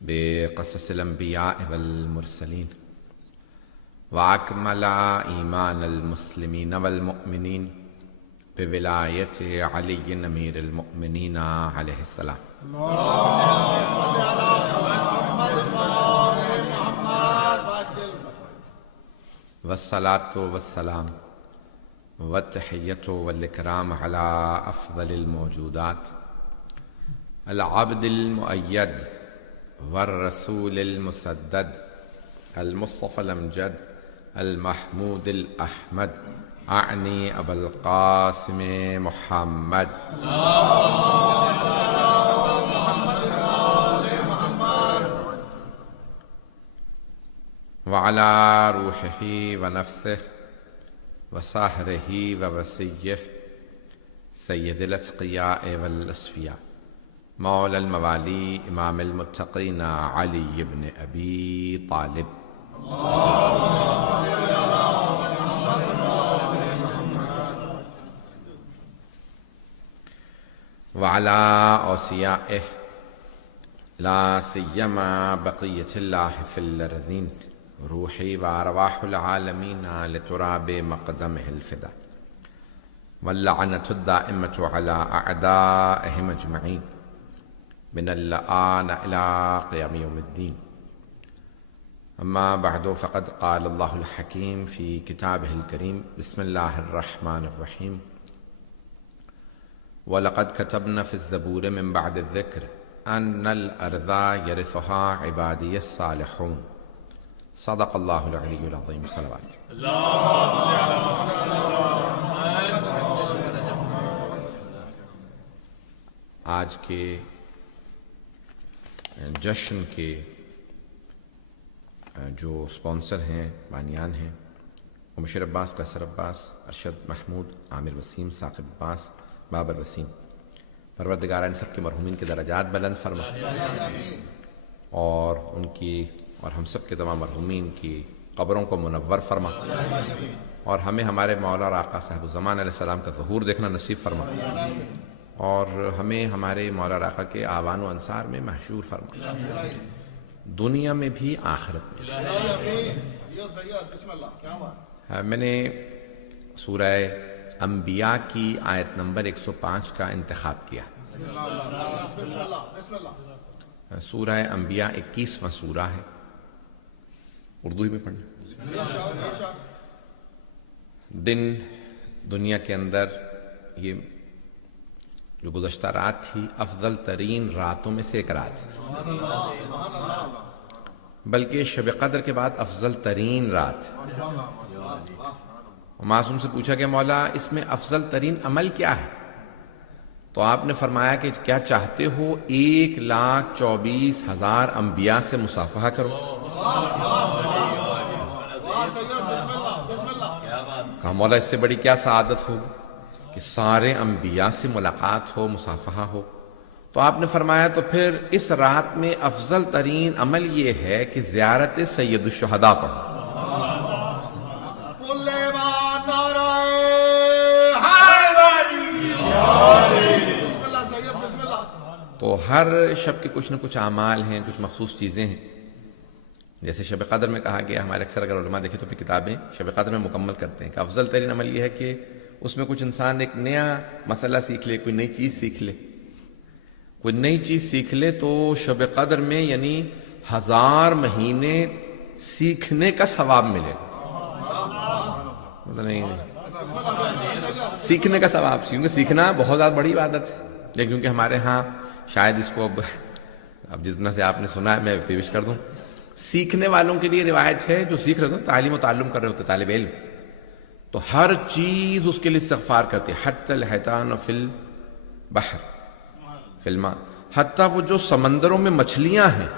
بقصص الأنبياء والمرسلين وأكمل إيمان المسلمين والمؤمنين بولاية علي أمير المؤمنين عليه السلام. اللهم صل على محمد وآل محمد والصلاة والسلام والتحية والإكرام على أفضل الموجودات العبد المؤيد والرسول المسدد المصطفى الأمجد المحمود الأحمد أعني أبا القاسم محمد. اللهم صل على محمد وآل محمد وعلى روحه ونفسه وصهره ووصيه سيد الأتقياء والأصفياء مولى الموالي إمام المتقين علي بن أبي طالب. اللهم صل على محمد وآل محمد وعلى أوصيائه لا سيما بقية الله في الأرضين روحي وأرواح العالمين لتراب مقدمه الفدا واللعنة الدائمة على أعدائهم أجمعين من الآن إلى قيام يوم الدين. أما بعد فقد قال الله الحكيم في كتابه الكريم بسم الله الرحمن الرحيم ولقد كتبنا في الزبور من بعد الذكر أن الأرض يرثها عبادي الصالحون. صدق الله العلي العظيم. صلوات. آج کے جشن کے جو اسپانسر ہیں، بانیان ہیں، وہ مشیر عباس، قیصر عباس، ارشد محمود، عامر وسیم، ثاقب عباس، بابر وسیم. پروردگار ان سب کے مرحومین کے درجات بلند فرما اور ان کی اور ہم سب کے تمام مرحومین کی قبروں کو منور فرما اور ہمیں ہمارے مولا اور آقا صاحب الزمان علیہ السلام کا ظہور دیکھنا نصیب فرما اور ہمیں ہمارے مولا اور آقا کے آوان و انصار میں محشور فرما، دنیا میں بھی آخرت میں. میں نے سورہ انبیاء کی آیت نمبر 105 کا انتخاب کیا. سورہ انبیاء 21واں سورہ ہے. اردو ہی میں پڑھنا. دنیا کے اندر یہ جو گزشتہ رات تھی افضل ترین راتوں میں سے ایک رات ہے، بلکہ شب قدر کے بعد افضل ترین رات. معصوم سے پوچھا کہ مولا اس میں افضل ترین عمل کیا ہے؟ تو آپ نے فرمایا کہ کیا چاہتے ہو 1,24,000 انبیاء سے مصافحہ کرو. کہا مولا اس سے بڑی کیا سعادت ہوگی کہ سارے انبیاء سے ملاقات ہو، مصافحہ ہو. تو آپ نے فرمایا تو پھر اس رات میں افضل ترین عمل یہ ہے کہ زیارت سید الشہداء پڑھو. تو ہر شب کے کچھ نہ کچھ اعمال ہیں، کچھ مخصوص چیزیں ہیں. جیسے شب قدر میں کہا گیا، ہمارے اکثر اگر علماء دیکھیں تو اپنی کتابیں شب قدر میں مکمل کرتے ہیں کہ افضل ترین عمل یہ ہے کہ اس میں کچھ انسان ایک نیا مسئلہ سیکھ لے، کوئی نئی چیز سیکھ لے. کوئی نئی چیز سیکھ لے تو شب قدر میں یعنی 1000 مہینے سیکھنے کا ثواب ملے گا. نہیں سیکھنے کا ثواب، کیونکہ سیکھنا بہت زیادہ بڑی عبادت ہے. لیکن کیونکہ ہمارے ہاں شاید اس کو اب جتنا سے آپ نے سنا ہے میں پیش کر دوں. سیکھنے والوں کے لیے روایت ہے جو سیکھ رہے ہوتے ہیں، تعلیم و تعلم کر رہے ہوتے طالب علم، تو ہر چیز اس کے لیے استغفار کرتی ہے. حتی الحیتان فی البحر فی الماء، حتیٰ وہ جو سمندروں میں مچھلیاں ہیں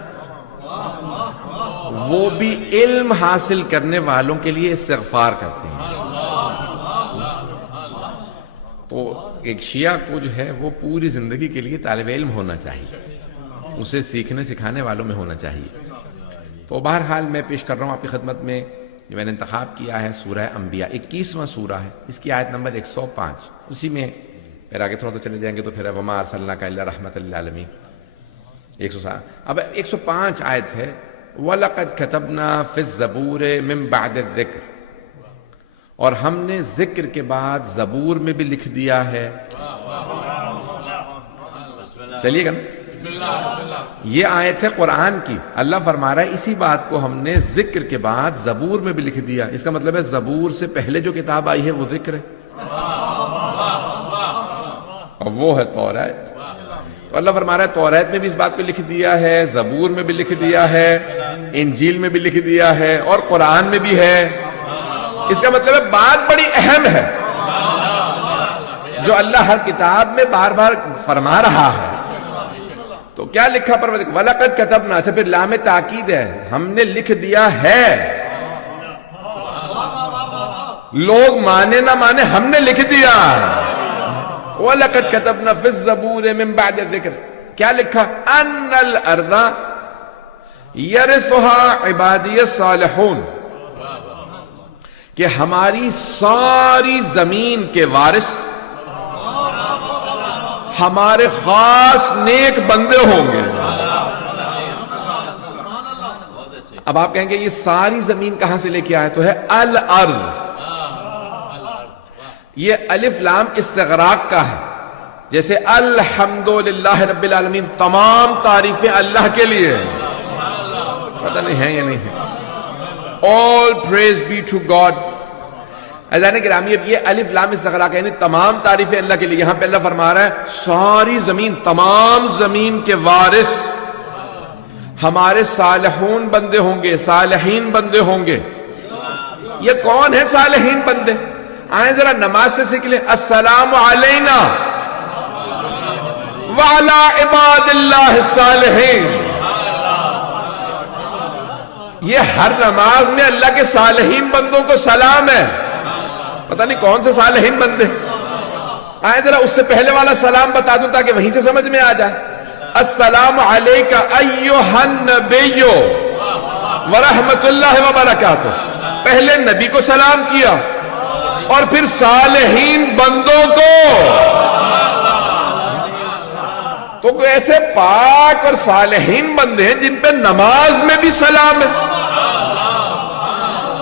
وہ بھی علم حاصل کرنے والوں کے لیے استغفار کرتے ہیں. تو ایک شیعہ کو جو ہے وہ پوری زندگی کے لیے طالب علم ہونا چاہیے، اسے سیکھنے سکھانے والوں میں ہونا چاہیے. تو بہرحال میں پیش کر رہا ہوں آپ کی خدمت میں جو میں نے انتخاب کیا ہے سورہ انبیاء، 21واں سورہ ہے، اس کی آیت نمبر 105. اسی میں پھر آگے تھوڑا سا چلے جائیں گے تو پھر وما ارسلناک الا رحمۃ للعالمین. 107. اب 105 آیت ہے وَلَقَدْ كَتَبْنَا فِي الزَّبُورِ مِن بَعْدِ الذِّكْرِ، اور ہم نے ذکر کے بعد زبور میں بھی لکھ دیا ہے. چلیے گا نا، یہ آیت ہے قرآن کی. اللہ فرما رہا ہے اسی بات کو ہم نے ذکر کے بعد زبور میں بھی لکھ دیا. اس کا مطلب ہے زبور سے پہلے جو کتاب آئی ہے وہ ذکر ہے، اور وہ ہے توریت. تو اللہ فرما رہا ہے توریت میں بھی اس بات کو لکھ دیا ہے، زبور میں بھی لکھ دیا ہے، انجیل میں بھی لکھ دیا ہے، اور قرآن میں بھی ہے. اس کا مطلب ہے بات بڑی اہم ہے جو اللہ ہر کتاب میں بار بار فرما رہا ہے. تو کیا لکھا پروردگار؟ وَلَقَدْ كَتَبْنَا. اچھا پھر لام تاکید ہے، ہم نے لکھ دیا ہے. لوگ مانے نہ مانے ہم نے لکھ دیا. وَلَقَدْ كَتَبْنَا فِي الزَّبُورِ مِن بَعْدِ الذِّكْرِ. کیا لکھا؟ أَنَّ الْأَرْضَ يَرِثُهَا عِبَادِيَ الصَّالِحُونَ، کہ ہماری ساری زمین کے وارث ہمارے خاص نیک بندے ہوں گے. اب آپ کہیں گے یہ ساری زمین کہاں سے لے کے آئے؟ تو ہے الارض. یہ الف لام استغراق کا ہے. جیسے الحمدللہ رب العالمین، تمام تعریفیں اللہ کے لیے. پتہ نہیں ہے یا نہیں ہے. All praise be to God. عزیزان گرامی، اب یہ الف لام استغراق ہے، یعنی تمام تعریفیں اللہ کے لیے. یہاں پہ اللہ فرما رہا ہے ساری زمین، تمام زمین کے وارث ہمارے صالحون بندے ہوں گے، صالحین بندے ہوں گے. یہ کون ہے صالحین بندے؟ آئیں ذرا نماز سے سیکھ لیں. السلام علینا وعلی عباد اللہ الصالحین. یہ ہر نماز میں اللہ کے صالحین بندوں کو سلام ہے. پتہ نہیں کون سے صالحین بندے. آئیں ذرا اس سے پہلے والا سلام بتا دوں تاکہ وہیں سے سمجھ میں آ جائے. السلام علیکہ ایھا النبی ورحمۃ اللہ وبرکاتہ. پہلے نبی کو سلام کیا اور پھر صالحین بندوں کو. تو کوئی ایسے پاک اور صالحین بندے ہیں جن پہ نماز میں بھی سلام ہے.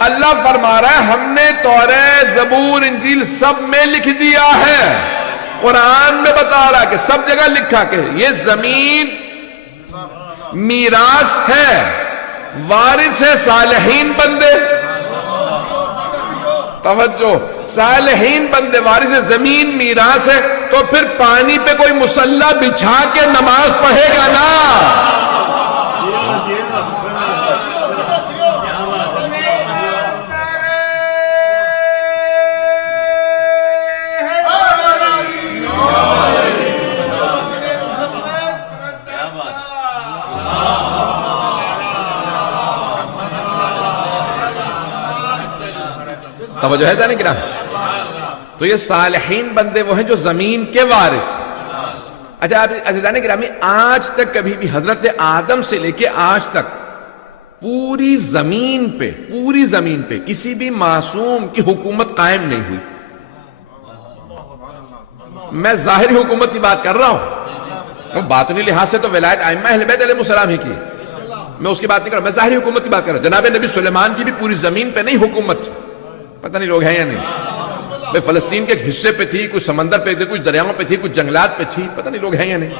اللہ فرما رہا ہے ہم نے توریت، زبور، انجیل سب میں لکھ دیا ہے. قرآن میں بتا رہا کہ سب جگہ لکھا کہ یہ زمین میراث ہے، وارث ہے صالحین بندے. توجہ، صالحین بندے وارث ہے، زمین میراث ہے. تو پھر پانی پہ کوئی مصلی بچھا کے نماز پڑھے گا نا. توجہ ہے جانے گرام. تو یہ صالحین بندے وہ ہیں جو زمین کے وارث. اچھا عزیزان گرامی، آج تک کبھی بھی حضرت آدم سے لے کے آج تک پوری زمین پہ کسی بھی معصوم کی حکومت قائم نہیں ہوئی. میں ظاہری حکومت کی بات کر رہا ہوں، باطنی لحاظ سے تو ولایت ائمہ اہل بیت علیہ السلام ہی کی، میں اس کی بات نہیں کر رہا. میں ظاہری حکومت کی بات کر رہا ہوں. جناب نبی سلیمان کی بھی پوری زمین پہ نہیں حکومت تھی. پتہ نہیں لوگ ہیں یا نہیں. بھئی فلسطین کے ایک حصے پہ تھی، کچھ سمندر پہ تھی، کچھ دریاؤں پہ تھی، کچھ جنگلات پہ تھی. پتہ نہیں لوگ ہیں یا نہیں.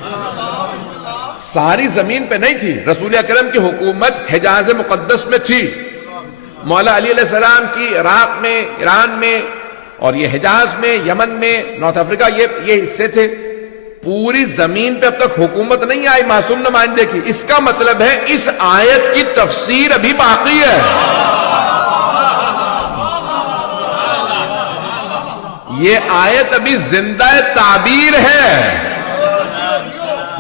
ساری زمین پہ نہیں تھی. رسول اکرم کی حکومت حجاز مقدس میں تھی. مولا علی علیہ السلام کی عراق میں، ایران میں، اور یہ حجاز میں، یمن میں، نارتھ افریقہ، یہ حصے تھے. پوری زمین پہ اب تک حکومت نہیں آئی معصوم نمائندے کی. اس کا مطلب ہے اس آیت کی تفسیر ابھی باقی ہے. یہ آیت ابھی زندہ تعبیر ہے.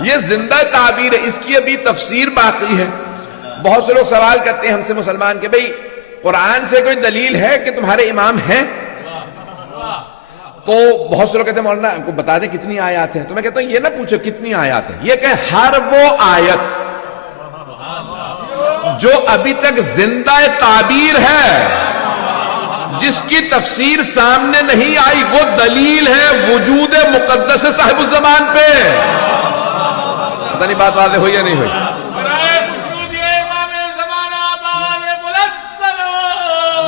یہ زندہ تعبیر ہے، اس کی ابھی تفسیر باقی ہے. بہت سے لوگ سوال کرتے ہیں ہم سے مسلمان کہ بھئی قرآن سے کوئی دلیل ہے کہ تمہارے امام ہیں؟ تو بہت سے لوگ کہتے ہیں مولانا ہم کو بتا دیں کتنی آیات ہیں. تو میں کہتا ہوں یہ نہ پوچھو کتنی آیات ہیں، یہ کہ ہر وہ آیت جو ابھی تک زندہ تعبیر ہے، جس کی تفسیر سامنے نہیں آئی، وہ دلیل ہے وجود مقدس صاحب الزمان پہ. پتہ نہیں بات واضح ہوئی یا نہیں ہوئی؟ برائے خوشنود یہ امام زمانہ بآواز بلند سلام.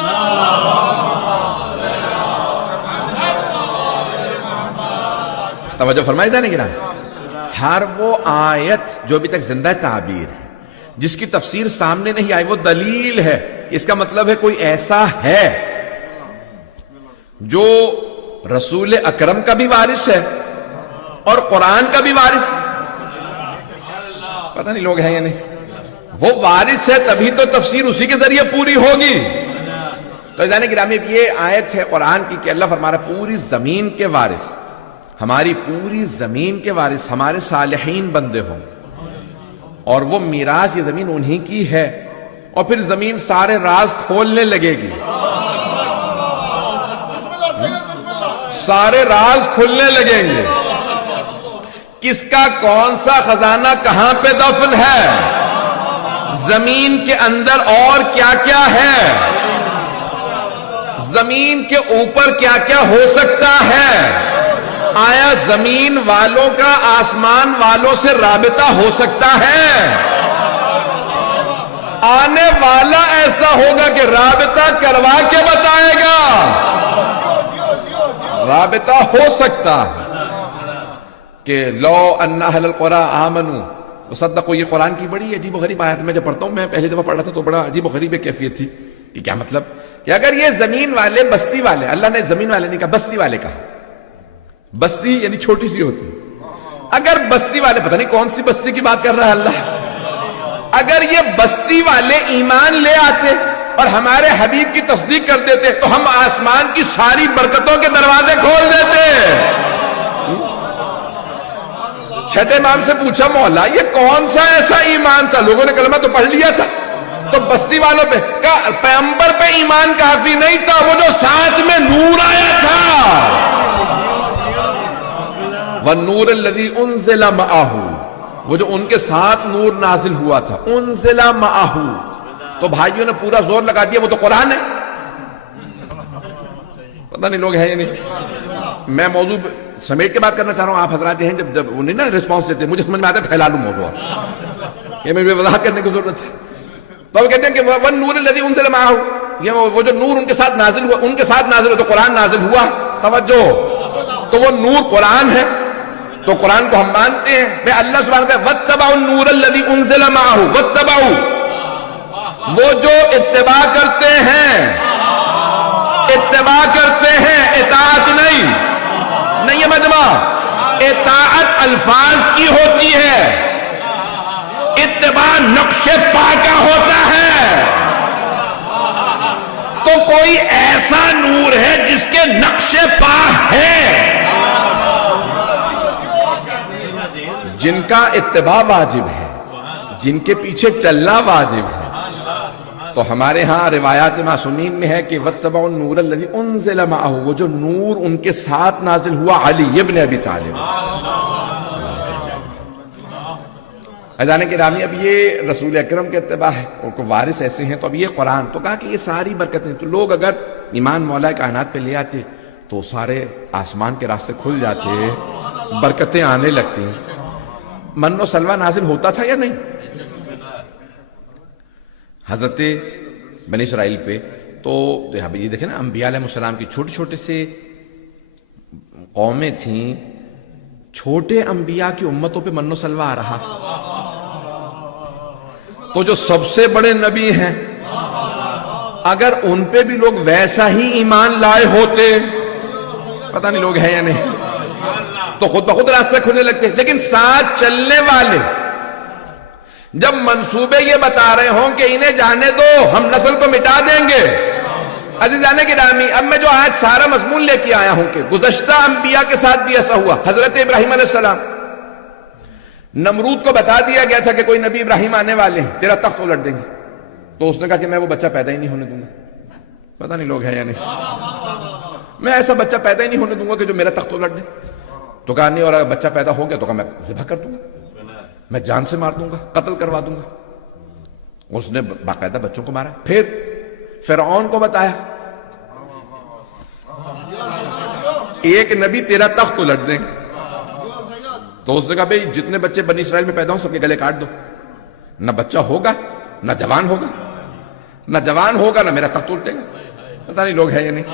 توجہ فرمائی جانے گرام. ہر وہ آیت جو ابھی تک زندہ تعبیر ہے، جس کی تفسیر سامنے نہیں آئی، وہ دلیل ہے. اس کا مطلب ہے کوئی ایسا ہے جو رسول اکرم کا بھی وارث ہے اور قرآن کا بھی وارث ہے. پتہ نہیں لوگ ہیں یا نہیں. وہ وارث ہے تبھی تو تفسیر اسی کے ذریعے پوری ہوگی. تو عزیزان گرامی یہ آیت ہے قرآن کی کہ اللہ فرما رہا ہے پوری زمین کے وارث، ہماری پوری زمین کے وارث ہمارے صالحین بندے ہوں، اور وہ میراث یہ زمین انہی کی ہے. اور پھر زمین سارے راز کھولنے لگے گی، سارے راز کھلنے لگیں گے. کس کا کون سا خزانہ کہاں پہ دفن ہے، زمین کے اندر اور کیا کیا ہے، زمین کے اوپر کیا کیا ہو سکتا ہے. آیا زمین والوں کا آسمان والوں سے رابطہ ہو سکتا ہے؟ آنے والا ایسا ہوگا کہ رابطہ کروا کے بتائے گا. رابطہ ہو سکتا ہے کہ لو ان اہل القرى آمنوا وصدقوا. یہ قرآن کی بڑی عجیب و غریب آیت میں جب پڑھتا ہوں، میں پہلی دفعہ پڑھ رہا تھا تو بڑا عجیب و غریب کیفیت تھی. کہ کیا مطلب کہ اگر یہ زمین والے بستی والے، اللہ نے زمین والے نہیں کہا بستی والے کہا، بستی یعنی چھوٹی سی ہوتی، اگر بستی والے، پتہ نہیں کون سی بستی کی بات کر رہا ہے اللہ، اگر یہ بستی والے ایمان لے آتے اور ہمارے حبیب کی تصدیق کر دیتے تو ہم آسمان کی ساری برکتوں کے دروازے کھول دیتے. چھٹے امام سے پوچھا مولا یہ کون سا ایسا ایمان تھا؟ لوگوں نے کلمہ تو پڑھ لیا تھا. تو بستی والوں پہ کہا پیغمبر پہ ایمان کافی نہیں تھا، وہ جو ساتھ میں نور آیا تھا. وَالنُّورِ الَّذِي أُنزِلَ مَعَهُ، وہ جو ان کے ساتھ نور نازل ہوا تھا. انزل معہ، تو بھائیوں نے پورا زور لگا دیا وہ تو قرآن ہے. پتہ نہیں لوگ ہیں یا نہیں. میں موضوع سمیٹ کے بات کرنا چاہ رہا ہوں. آپ حضرات ہیں جب انہیں نا ریسپانس دیتے ہیں، مجھے سمجھ میں آتا ہے پھیلا لوں موضوع، یہ میرے وضاحت کرنے کی ضرورت ہے. تو وہ کہتے ہیں کہ وَالنُّورِ الَّذِي أُنزِلَ مَعَهُ، یہ وہ جو نور ان کے ساتھ نازل ہوا، ان کے ساتھ نازل ہوا تو قرآن نازل ہوا. توجہ، تو وہ نور قرآن ہے، تو قرآن کو ہم مانتے ہیں. میں اللہ سبحانہ کہا وَاتَّبَعُوا النُّورَ الَّذِي أُنزِلَ مَعَهُ. وَاتَّبَعُوا، وہ جو اتباع کرتے ہیں، اتباع کرتے ہیں، اطاعت نہیں یہ مجمع. اطاعت الفاظ کی ہوتی ہے، اتباع نقش پا کا ہوتا ہے. تو کوئی ایسا نور ہے جس کے نقش پا ہے، جن کا اتباع واجب ہے، جن کے پیچھے چلنا واجب ہے. تو ہمارے ہاں روایات معصومین میں ہے کہ وَاتَّبَعُوا النُّورَ الَّذِي أُنزِلَ مَعَهُ، وہ جو نور ان کے ساتھ نازل ہوا علی ابن ابی طالب. عزیزان گرامی، اب یہ رسول اکرم کے اتباع ہے، ان کو وارث ایسے ہیں. تو اب یہ قرآن تو کہا کہ یہ ساری برکتیں، تو لوگ اگر ایمان مولا کائنات پہ لے آتے تو سارے آسمان کے راستے کھل جاتے، برکتیں آنے لگتی. من و سلوہ نازل ہوتا تھا یا نہیں؟ حضرت بنی اسرائیل پہ تو یہ دیکھیں نا، انبیاء علیہ السلام کی چھوٹے چھوٹے سے قومیں تھیں، چھوٹے انبیاء کی امتوں پہ من و سلوہ آ رہا. تو جو سب سے بڑے نبی ہیں، اگر ان پہ بھی لوگ ویسا ہی ایمان لائے ہوتے، پتہ نہیں لوگ ہیں یا نہیں، تو خود بخود راستے کھلنے لگتے. لیکن ساتھ چلنے والے جب منصوبے یہ بتا رہے ہوں کہ انہیں جانے دو، ہم نسل کو مٹا دیں گے. عزیزان گرامی، اب میں جو آج سارا مضمون لے کے آیا ہوں کہ گزشتہ انبیاء کے ساتھ بھی ایسا ہوا. حضرت ابراہیم علیہ السلام، نمرود کو بتا دیا گیا تھا کہ کوئی نبی ابراہیم آنے والے ہیں، تیرا تخت الٹ دیں گے. تو اس نے کہا کہ میں وہ بچہ پیدا ہی نہیں ہونے دوں گا. پتہ نہیں لوگ ہیں یا نہیں. میں ایسا بچہ پیدا ہی نہیں ہونے دوں گا کہ جو میرا تخت الٹ دے. تو کہا نہیں، اور اگر بچہ پیدا ہو گیا تو کہا میں ذبح کر دوں گا، میں جان سے مار دوں گا، قتل کروا دوں گا. اس نے باقاعدہ بچوں کو مارا. پھر فرعون کو بتایا ایک نبی تیرا تخت الٹ دیں گے. تو اس نے کہا بھئی جتنے بچے بنی اسرائیل میں پیدا ہوں سب کے گلے کاٹ دو، نہ بچہ ہوگا نہ جوان ہوگا، نہ جوان ہوگا نہ میرا تخت الٹے گا۔ پتہ نہیں لوگ ہیں یا نہیں۔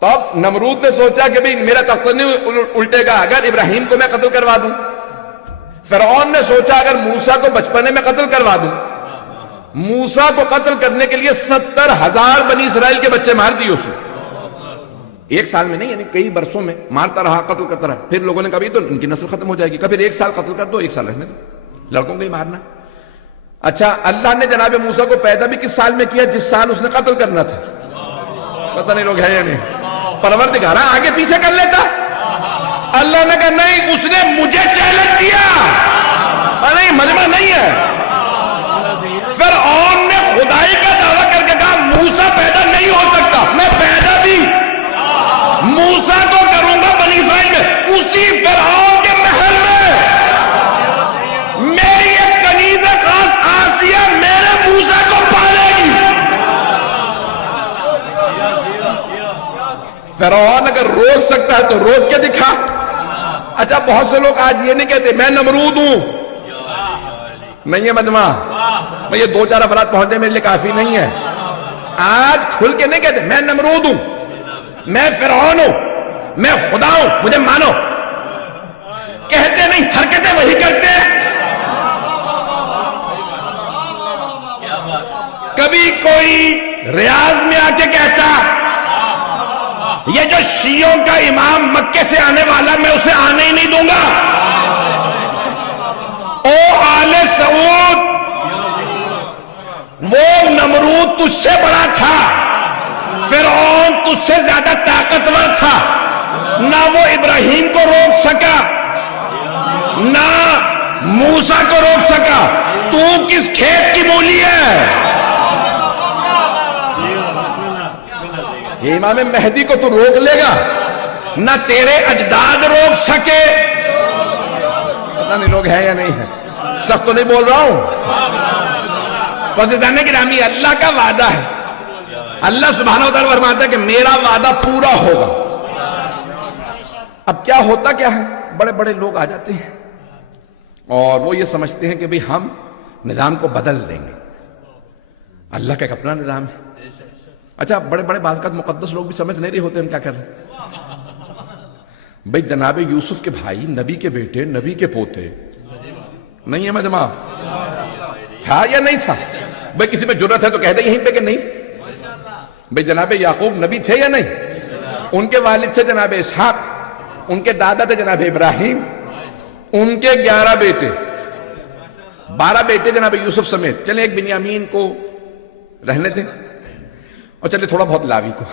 تو اب نمرود نے سوچا کہ بھئی میرا تخت نہیں الٹے گا اگر ابراہیم کو میں قتل کروا دوں۔ فرعون نے سوچا اگر موسیٰ کو بچپنے میں قتل کروا دوں۔ موسیٰ کو قتل کرنے کے لیے 70,000 بنی اسرائیل کے بچے مار دیے اس نے، ایک سال میں نہیں، یعنی کئی برسوں میں مارتا رہا، قتل کرتا رہا۔ پھر لوگوں نے کہا تو ان کی نسل ختم ہو جائے گی، پھر 1 سال قتل کر دو، 1 سال رہنے دو، لڑکوں کو ہی مارنا۔ اچھا اللہ نے جناب موسیٰ کو پیدا بھی کس سال میں کیا؟ جس سال اس نے قتل کرنا تھا۔ پتہ نہیں لوگ ہیں یا نہیں۔ پروردگار آگے پیچھے کر لیتا، اللہ نے کہا نہیں، اس نے مجھے چیلنج دیا، نہیں مجمع نہیں ہے۔ فرعون نے خدائی کا دعویٰ کر کے کہا موسیٰ پیدا نہیں ہو سکتا، میں پیدا بھی موسیٰ کو کروں گا بنی اسرائیل میں، اسی فرعون کے محل میں میری ایک کنیز خاص آسیہ میرے موسیٰ کو پالے گی۔ فرعون اگر روک سکتا ہے تو روک کے دکھا۔ اچھا بہت سے لوگ آج یہ نہیں کہتے میں نمرود ہوں، نہیں ہے مجمع، میں یہ 2-4 افراد پہنچے میرے لیے کافی نہیں ہے۔ آج کھل کے نہیں کہتے میں نمرود ہوں، میں فرعون ہوں، میں خدا ہوں، مجھے مانو، کہتے نہیں، حرکتیں وہی کرتے ہیں۔ کبھی کوئی ریاض میں آ کے کہتا یہ جو شیعوں کا امام مکے سے آنے والا میں اسے آنے ہی نہیں دوں گا، او آل سعود وہ نمرود تجھ سے بڑا تھا، فرعون تجھ سے زیادہ طاقتور تھا، نہ وہ ابراہیم کو روک سکا نہ موسیٰ کو روک سکا، تو کس کھیت کی مولی ہے؟ یہ امام مہدی کو تو روک لے گا، نہ تیرے اجداد روک سکے۔ پتہ نہیں لوگ ہیں یا نہیں ہیں، سخت تو نہیں بول رہا ہوں۔ فضلِ گرامی اللہ کا وعدہ ہے، اللہ سبحانہ وتعالی فرماتا ہے کہ میرا وعدہ پورا ہوگا۔ اب کیا ہوتا کیا ہے، بڑے بڑے لوگ آ جاتے ہیں اور وہ یہ سمجھتے ہیں کہ بھئی ہم نظام کو بدل دیں گے، اللہ کا ایک اپنا نظام ہے۔ اچھا بڑے بڑے بعض اوقات مقدس لوگ بھی سمجھ نہیں رہے ہوتے ہم کیا کر رہے ہیں۔ بھئی جناب یوسف کے بھائی، نبی کے بیٹے، نبی کے پوتے، نہیں ہے مجمع، تھا یا نہیں تھا؟ بھئی کسی میں جرت ہے تو کہہ دے یہیں پہ کہ نہیں۔ بھئی جناب یعقوب نبی تھے یا نہیں؟ ان کے والد تھے جناب اسحاق، ان کے دادا تھے جناب ابراہیم، ان کے 11 بیٹے، 12 بیٹے جناب یوسف سمیت۔ چلیں ایک بنیامین کو رہنے دیں اور چلے تھوڑا بہت لاوی کو،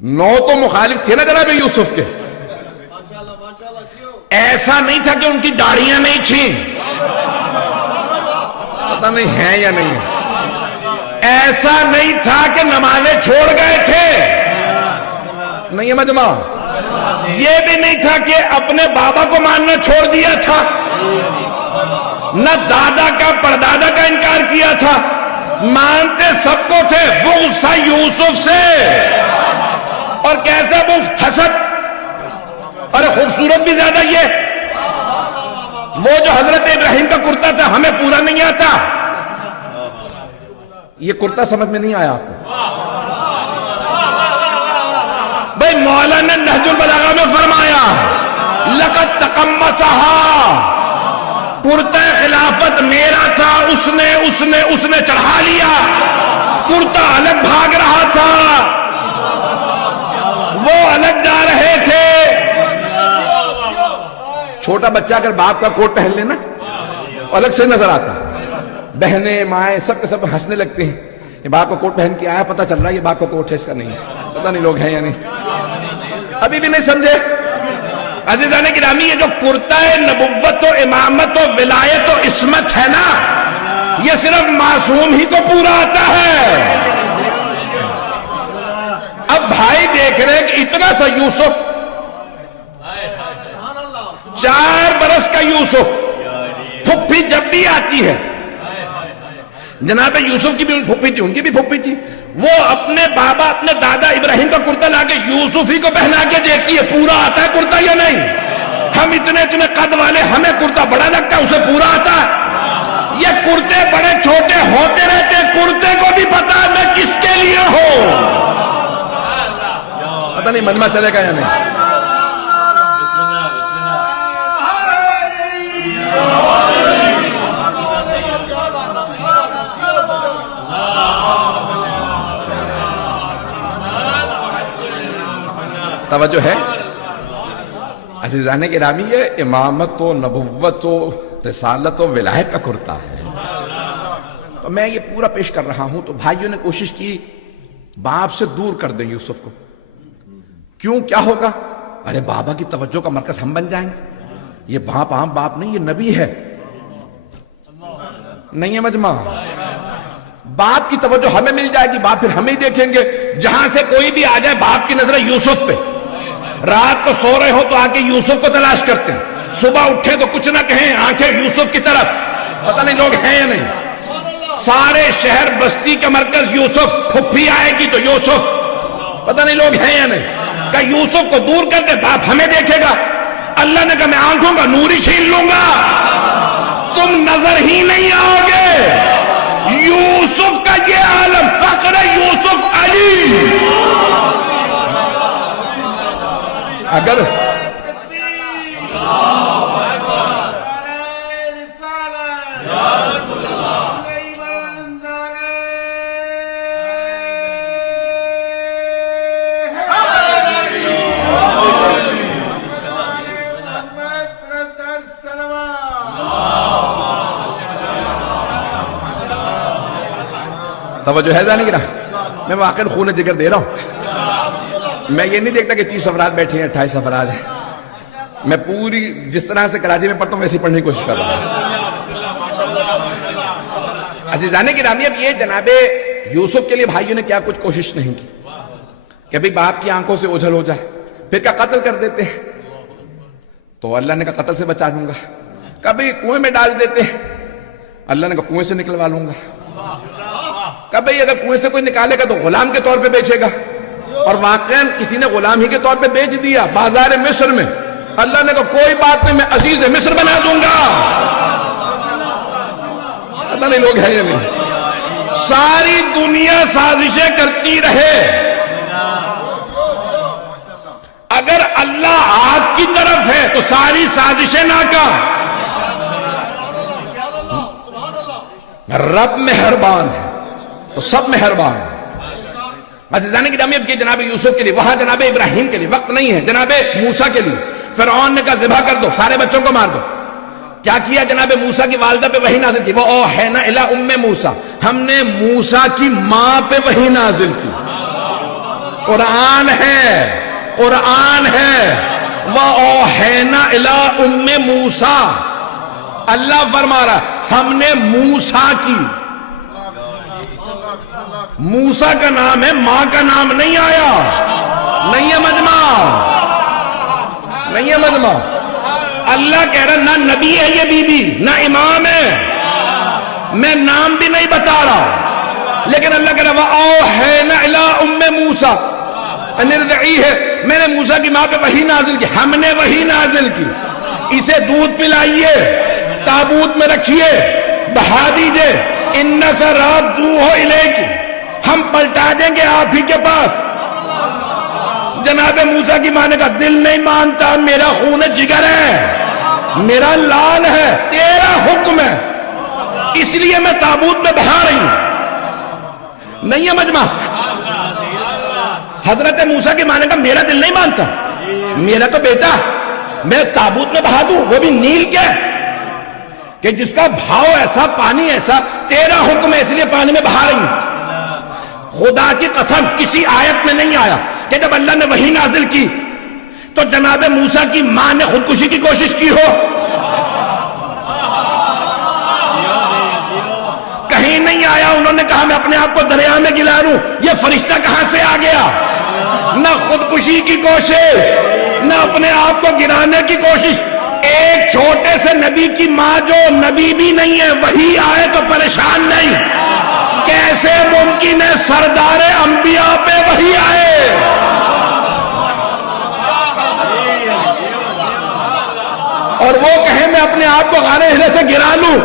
9 تو مخالف تھے نا جناب یوسف کے۔ ایسا نہیں تھا کہ ان کی داڑیاں نہیں تھیں، پتہ نہیں ہیں یا نہیں ہے۔ ایسا نہیں تھا کہ نمازیں چھوڑ گئے تھے، نہیں ہے مجمع۔ یہ بھی نہیں تھا کہ اپنے بابا کو ماننا چھوڑ دیا تھا، نہ دادا کا پردادا کا انکار کیا تھا، مانتے سب کو تھے۔ بغض تھا یوسف سے، اور کیسا بغض؟ حسد۔ ارے خوبصورت بھی زیادہ یہ، وہ جو حضرت ابراہیم کا کرتا تھا ہمیں پورا نہیں آتا۔ یہ کرتا سمجھ میں نہیں آیا آپ کو؟ بھئی مولانا نہج البلاغہ میں فرمایا لقد تقمصها، کرتا خلافت میرا تھا، اس نے چڑھا لیا، کرتا الگ بھاگ رہا تھا، وہ الگ جا رہے تھے۔ چھوٹا بچہ اگر باپ کا کوٹ پہن لینا الگ سے نظر آتا، بہنیں مائیں سب کے سب ہنسنے لگتے ہیں، یہ باپ کا کوٹ پہن کے آیا، پتہ چل رہا ہے یہ باپ کا کوٹ ہے، اس کا نہیں ہے۔ پتہ نہیں لوگ ہیں یا نہیں، ابھی بھی نہیں سمجھے۔ عزیزان گرامی یہ جو کرتا ہے نبوت و امامت و ولایت و عصمت ہے نا، یہ صرف معصوم ہی کو پورا آتا ہے۔ اب بھائی دیکھ رہے ہیں کہ اتنا سا یوسف، 4 برس کا یوسف، پھپھی جب بھی آتی ہے، جناب یوسف کی بھی پھپھی تھی، ان کی بھی پھپھی تھی، وہ اپنے بابا اپنے دادا ابراہیم کا کرتا لا کے یوسف ہی کو پہنا کے دیکھتی ہے پورا آتا ہے کرتا یا نہیں۔ ہم اتنے اتنے قد والے، ہمیں کرتا بڑا لگتا ہے، اسے پورا آتا ہے. یہ کرتے بڑے چھوٹے ہوتے رہتے، کرتے کو بھی پتا میں کس کے لیے ہوں. پتہ نہیں مجمع چلے گا یا نہیں. توجہ ہے عزیزان گرامی، یہ امامت و نبوت و رسالت و ولایت کا کرتا ہے. تو میں یہ پورا پیش کر رہا ہوں. تو بھائیوں نے کوشش کی باپ سے دور کر دیں یوسف کو. کیوں؟ کیا ہوگا؟ ارے بابا کی توجہ کا مرکز ہم بن جائیں گے. یہ باپ عام باپ نہیں، یہ نبی ہے. نہیں ہے مجمع؟ باپ کی توجہ ہمیں مل جائے گی، باپ پھر ہمیں ہی دیکھیں گے. جہاں سے کوئی بھی آ جائے باپ کی نظر یوسف پہ. رات کو سو رہے ہو تو آ کے یوسف کو تلاش کرتے ہیں، صبح اٹھے تو کچھ نہ کہیں، آنکھیں یوسف کی طرف. پتہ نہیں لوگ ہیں یا نہیں. سارے شہر بستی کا مرکز یوسف، پھپھی آئے گی تو یوسف. پتہ نہیں لوگ ہیں یا نہیں. کہ یوسف کو دور کر دے، باپ ہمیں دیکھے گا. اللہ نے کہا میں آنکھوں کا نور ہی چھین لوں گا، تم نظر ہی نہیں آؤ گے. یوسف کا یہ عالم، فخر یوسف علی. اگر توجہ ہے جانے کی نا، میں واقعی خون جگر دے رہا ہوں. میں یہ نہیں دیکھتا کہ 30 افراد بیٹھے ہیں، 28 افراد ہیں. میں پوری جس طرح سے کراچی میں پڑھتا ہوں ویسے پڑھنے کی کوشش کر رہا ہوں. عزیزان گرامی، اب یہ جناب یوسف کے لیے بھائیوں نے کیا کچھ کوشش نہیں کی کہ بھئی باپ کی آنکھوں سے اوجھل ہو جائے. پھر کیا قتل کر دیتے ہیں، تو اللہ نے کہا قتل سے بچا لوں گا. کبھی کنویں میں ڈال دیتے ہیں، اللہ نے کہا کنویں سے نکلوا لوں گا. کبھی اگر کنویں سے کوئی نکالے گا تو غلام کے طور پہ بیچے گا. اور واقعاً کسی نے غلام ہی کے طور پہ بیچ دیا بازار مصر میں. اللہ نے کہا کوئی بات نہیں، میں عزیز مصر بنا دوں گا. پتہ نہیں لوگ ہیں یا نہیں. ساری دنیا سازشیں کرتی رہے، اگر اللہ آپ کی طرف ہے تو ساری سازشیں ناکام. رب مہربان ہے تو سب مہربان. عزیزان گرامی، اب یہ جناب یوسف کے لیے، وہاں جناب ابراہیم کے لیے وقت نہیں ہے. جناب موسیٰ کے لیے فرعون نے کہا ذبح کر دو، سارے بچوں کو مار دو. کیا کیا جناب موسیٰ کی والدہ پہ وحی نازل کی. وہ اوحینا الی ام موسیٰ، ہم نے موسیٰ کی ماں پہ وحی نازل کی. قرآن ہے، قرآن ہے. وہ اوحینا الی ام موسیٰ، اللہ فرما رہا ہم نے موسیٰ کی. موسیٰ کا نام ہے، ماں کا نام نہیں آیا. نہیں ہے مجمع، نہیں ہے مجمع. اللہ کہہ رہا نہ نبی ہے یہ بی بی، نہ امام ہے، میں نام بھی نہیں بتا رہا. لیکن اللہ کہہ رہا وَأَوْحَيْنَا إِلَىٰ أُمِّ مُوسَىٰ أَنِ ارْضِعِيهِ، میں نے موسیٰ کی ماں پہ وحی نازل کی. ہم نے وحی نازل کی، اسے دودھ پلائیے، تابوت میں رکھیے، بہا دیجئے. اِنَّ سَرَادُوهُ إِلَيْكِ، ہم پلٹا دیں گے آپ ہی کے پاس. جناب موسیٰ کی ماں نے کہا دل نہیں مانتا، میرا خون جگر ہے، میرا لال ہے، تیرا حکم ہے، اس لیے میں تابوت میں بہا رہی ہوں. نہیں ہے مجمع. حضرت موسیٰ کی ماں نے کہا میرا دل نہیں مانتا، میرا تو بیٹا میں تابوت میں بہا دوں، وہ بھی نیل کے، کہ جس کا بھاؤ ایسا، پانی ایسا، تیرا حکم ہے اس لیے پانی میں بہا رہی ہوں. خدا کی قسم کسی آیت میں نہیں آیا کہ جب اللہ نے وحی نازل کی تو جناب موسیٰ کی ماں نے خودکشی کی کوشش کی ہو. کہیں نہیں آیا. انہوں نے کہا میں اپنے آپ کو دریا میں گلا لوں. یہ فرشتہ کہاں سے آ گیا؟ نہ خودکشی کی کوشش، نہ اپنے آپ کو گرانے کی کوشش. ایک چھوٹے سے نبی کی ماں جو نبی بھی نہیں ہے، وحی آئے تو پریشان نہیں. کیسے ممکن ہے سردار انبیاء پہ وحی آئے؟ اور وہ کہیں میں اپنے آپ کو غار ہرے سے گرا لوں.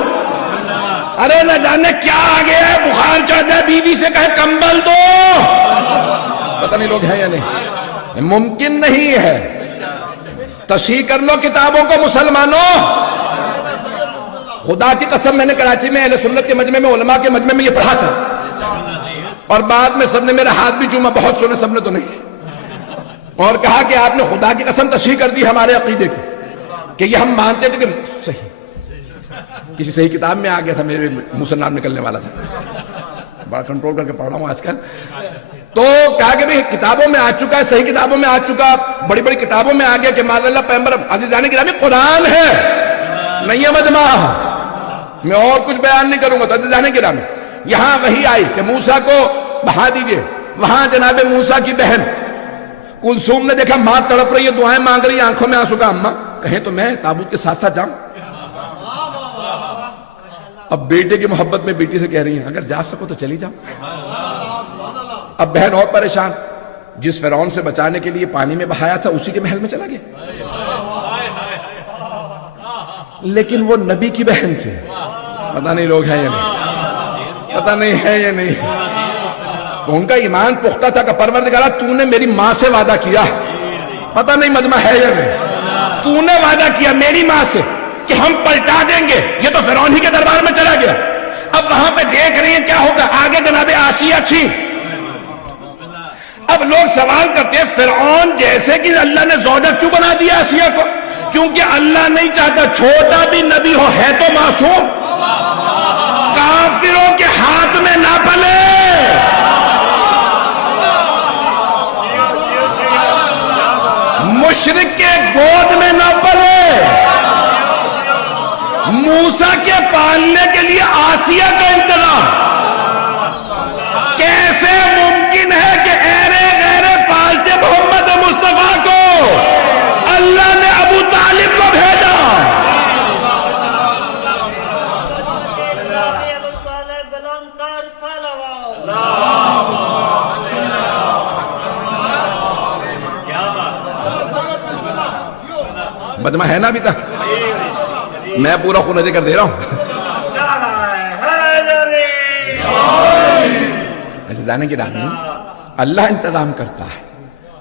ارے نہ جانے کیا آ گیا ہے, بخار چڑھ جائے, بیوی سے کہے کمبل دو. پتہ نہیں لوگ ہیں یا نہیں. ممکن نہیں ہے. تصحیح کر لو کتابوں کو مسلمانوں. خدا کی قسم میں نے کراچی میں اہل سنت کے مجمع میں, علماء کے مجمع میں یہ پڑھا تھا, اور بعد میں سب نے میرا ہاتھ بھی چوما, بہت سنے, سب نے تو نہیں, اور کہا کہ آپ نے خدا کی قسم تصحیح کر دی ہمارے عقیدے کی, کہ یہ ہم مانتے تھے کہ صحیح. کسی صحیح کتاب میں آ گیا تھا, میرے منہ سے نام نکلنے والا تھا, بڑا کنٹرول کر کے پڑھ رہا ہوں آج کل. تو کہا کہ بھئی کتابوں میں آ چکا ہے, صحیح کتابوں میں آ چکا, بڑی بڑی کتابوں میں آ گیا کہ معاذ اللہ پیغمبر. عزیزان گرامی, قرآن ہے, نہیں ہے مجمع. میں اور کچھ بیان نہیں کروں گا. تو عزیزان گرامی, یہاں وہی آئی کہ موسیٰ کو بہا دیجئے. وہاں جناب موسیٰ کی بہن کلثوم نے دیکھا ماں تڑپ رہی ہے, دعائیں مانگ رہی ہے, آنکھوں میں آنسو. کا اماں کہیں تو میں تابوت کے ساتھ ساتھ جاؤں. اب بیٹے کی محبت میں بیٹی سے کہہ رہی ہیں اگر جا سکو تو چلی جاؤ. اب بہن اور پریشان, جس فرعون سے بچانے کے لیے پانی میں بہایا تھا اسی کے محل میں چلا گیا. لیکن وہ نبی کی بہن تھی. پتہ نہیں لوگ ہیں یا نہیں, پتہ نہیں ہے یا نہیں. تو ان کا ایمان پختہ تھا کہ پروردگارہ تو نے میری ماں سے وعدہ کیا, پتہ نہیں مجمع ہے یا نہیں, تو نے وعدہ کیا میری ماں سے کہ ہم پلٹا دیں گے. یہ تو فرعون ہی کے دربار میں چلا گیا. اب وہاں پہ دیکھ رہی ہیں کیا ہوگا آگے. جناب آسیہ تھی. اب لوگ سوال کرتے ہیں فرعون جیسے کہ اللہ نے زوجہ کیوں بنا دیا آسیہ کو؟ کیونکہ اللہ نہیں چاہتا چھوٹا بھی نبی ہو, ہے تو معصوم, کافروں کے ہاتھ میں نہ پلے. مشرک کے گود میں نہ پلے. موسیٰ کے پالنے کے لیے آسیہ کا انتظام. کیسے ممکن ہے کہ ایرے غیرے پالتے محمد مصطفیٰ کو اللہ نے ابو طالب کو بھیجا؟ مجمع ہے نا ابھی تک؟ میں پورا خونجے کر دے رہا ہوں. ایسے جانے کی رامی اللہ انتظام کرتا ہے.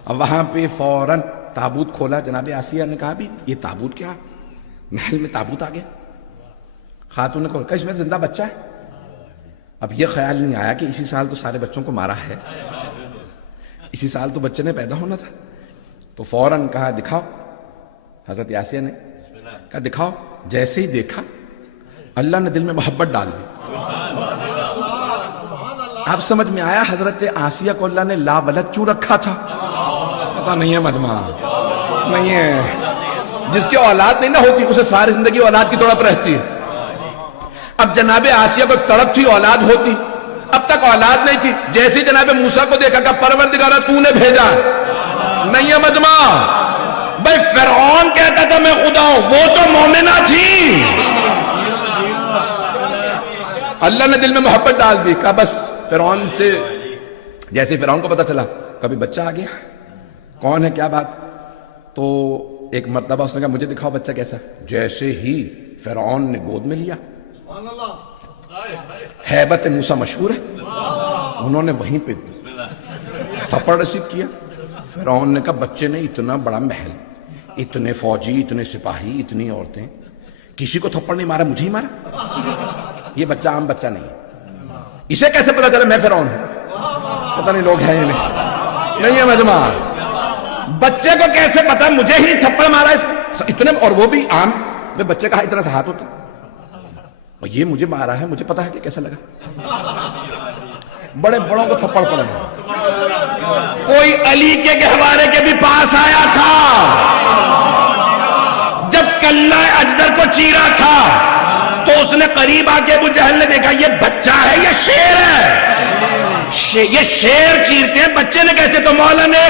اب وہاں پہ فوراً تابوت کھولا. جناب آسیہ نے کہا بھی یہ تابوت کیا, محل میں تابوت آ گیا. خاتون نے کہا اس میں زندہ بچہ ہے. اب یہ خیال نہیں آیا کہ اسی سال تو سارے بچوں کو مارا ہے, اسی سال تو بچے نے پیدا ہونا تھا. تو فوراً کہا دکھاؤ. حضرت آسیہ نے کہا دکھاؤ. جیسے ہی دیکھا اللہ نے دل میں محبت ڈال دی. اب سمجھ میں آیا حضرت آسیہ کو اللہ نے لا ولد کیوں رکھا تھا. پتہ نہیں ہے مجمع, نہیں ہے. جس کی اولاد نہیں نہ ہوتی اسے ساری زندگی اولاد کی تڑپ رہتی ہے. اب جناب آسیہ کو تڑپ تھی, اولاد ہوتی, اب تک اولاد نہیں تھی. جیسے جناب موسیٰ کو دیکھا کہ پروردگارہ تو نے بھیجا. نہیں ہے مجمع. بھائی فرعون کہتا تھا میں خدا ہوں, وہ تو مومنہ تھی. اللہ نے دل میں محبت ڈال دی. کہا بس فرعون سے, جیسے فرعون کو پتا چلا کبھی بچہ آ گیا, کون ہے کیا بات. تو ایک مرتبہ اس نے کہا مجھے دکھاؤ بچہ کیسا. جیسے ہی فرعون نے گود میں لیا, ہیبت موسیٰ مشہور ہے, انہوں نے وہیں پہ تھپڑ رسید کیا. فرعون نے کہا بچے نے اتنا بڑا محل, اتنے فوجی, اتنے سپاہی, اتنی عورتیں, کسی کو تھپڑ نہیں مارا, مجھے ہی مارا. یہ بچہ عام بچہ نہیں ہے. اسے کیسے پتا چلا میں فرعون ہوں؟ پتہ نہیں لوگ ہیں یا نہیں ہے مجمع. بچے کو کیسے پتا مجھے ہی تھپڑ مارا اتنے, اور وہ بھی عام. بچے کا اتنا سا ہاتھ ہوتا, اور یہ مجھے مارا ہے, مجھے پتا ہے کہ کیسا لگا. بڑے بڑوں کو تھپڑ پڑے ہیں. کوئی علی کے گہوارے کے بھی پاس آیا تھا جب کلہ اجدر کو چیرا تھا, تو اس نے قریب آ کے ابو جہل نے دیکھا یہ بچہ ہے یہ شیر ہے, یہ شیر چیرتے ہیں, بچے نے کیسے. تو مولا نے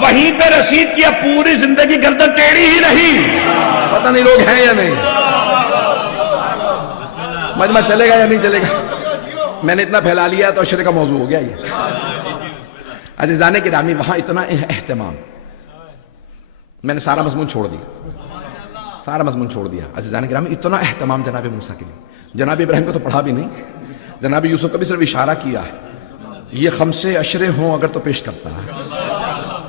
وہیں پہ رسید کیا, پوری زندگی گردن ٹیڑھی ہی رہی. پتہ نہیں لوگ ہیں یا نہیں. مجمع چلے گا یا نہیں چلے گا؟ میں نے اتنا پھیلا لیا تو عشرے کا موضوع ہو گیا یہ. عزیزان گرامی وہاں اتنا اہتمام, میں نے سارا مضمون چھوڑ دیا عزیزان کرام. اتنا اہتمام جناب موسیٰ کے لیے. جناب ابراہیم کو تو پڑھا بھی نہیں, جناب یوسف کا بھی صرف اشارہ کیا ہے. یہ خمسے عشرے ہوں اگر تو پیش کرتا ہے.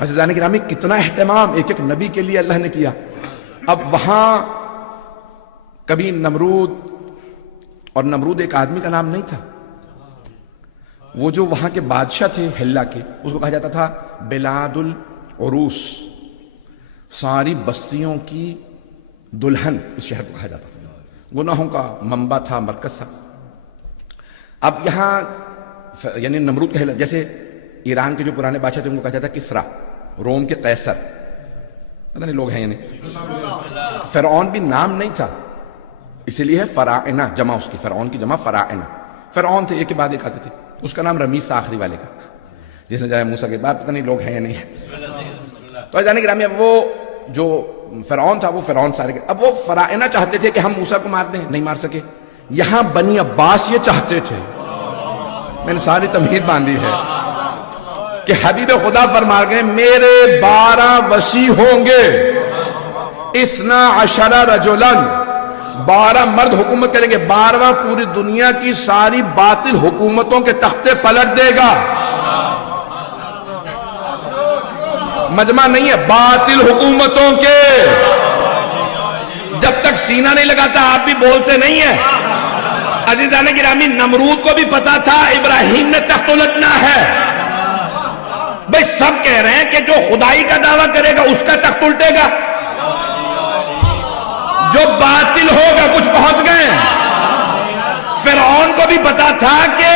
عزیزان کرام کتنا اہتمام ایک ایک نبی کے لیے اللہ نے کیا. اب وہاں کبھی نمرود, اور نمرود ایک آدمی کا نام نہیں تھا, وہ جو وہاں کے بادشاہ تھے ہلا کے, اس کو کہا جاتا تھا بلاد العروس, ساری بستیوں کی دلہن اس شہر کو کہا جاتا تھا. گناہوں کا منبع تھا, مرکز تھا. اب یہاں یعنی نمرود کا جیسے ایران کے جو پرانے بادشاہ تھے ان کو کہا جاتا کسرا, روم کے قیصر, پتہ نہیں لوگ ہیں یا نہیں. فرعون بھی نام نہیں تھا, اسی لیے ہے فراعنہ جمع اس کی, فرعون کی جمع فراعنہ. فرعون تھے ایک کے بعد ایک آتے تھے. اس کا نام رمیز تھا آخری والے کا, جس نے جائے موسیٰ کے بعد, پتہ نہیں لوگ ہیں یا نہیں ہے. تو جانے گرامی اب وہ جو فرعون تھا وہ فرعون سارے کے, اب وہ فراعنہ چاہتے تھے کہ ہم موسیٰ کو مار دیں, نہیں مار سکے. یہاں بنی عباس یہ چاہتے تھے, میں نے ساری تمہید باندھی ہے کہ حبیب خدا فرما گئے میرے 12 وصی ہوں گے, 12 رجلاً, 12 مرد حکومت کریں گے. 12واں پوری دنیا کی ساری باطل حکومتوں کے تختے پلٹ دے گا. مجمع نہیں ہے, باطل حکومتوں کے. جب تک سینہ نہیں لگاتا آپ بھی بولتے نہیں ہیں. عزیزان گرامی نمرود کو بھی پتا تھا ابراہیم نے تخت الٹنا ہے. بھئی سب کہہ رہے ہیں کہ جو خدائی کا دعویٰ کرے گا اس کا تخت الٹے گا, جو باطل ہوگا. کچھ پہنچ گئے. فرعون کو بھی پتا تھا کہ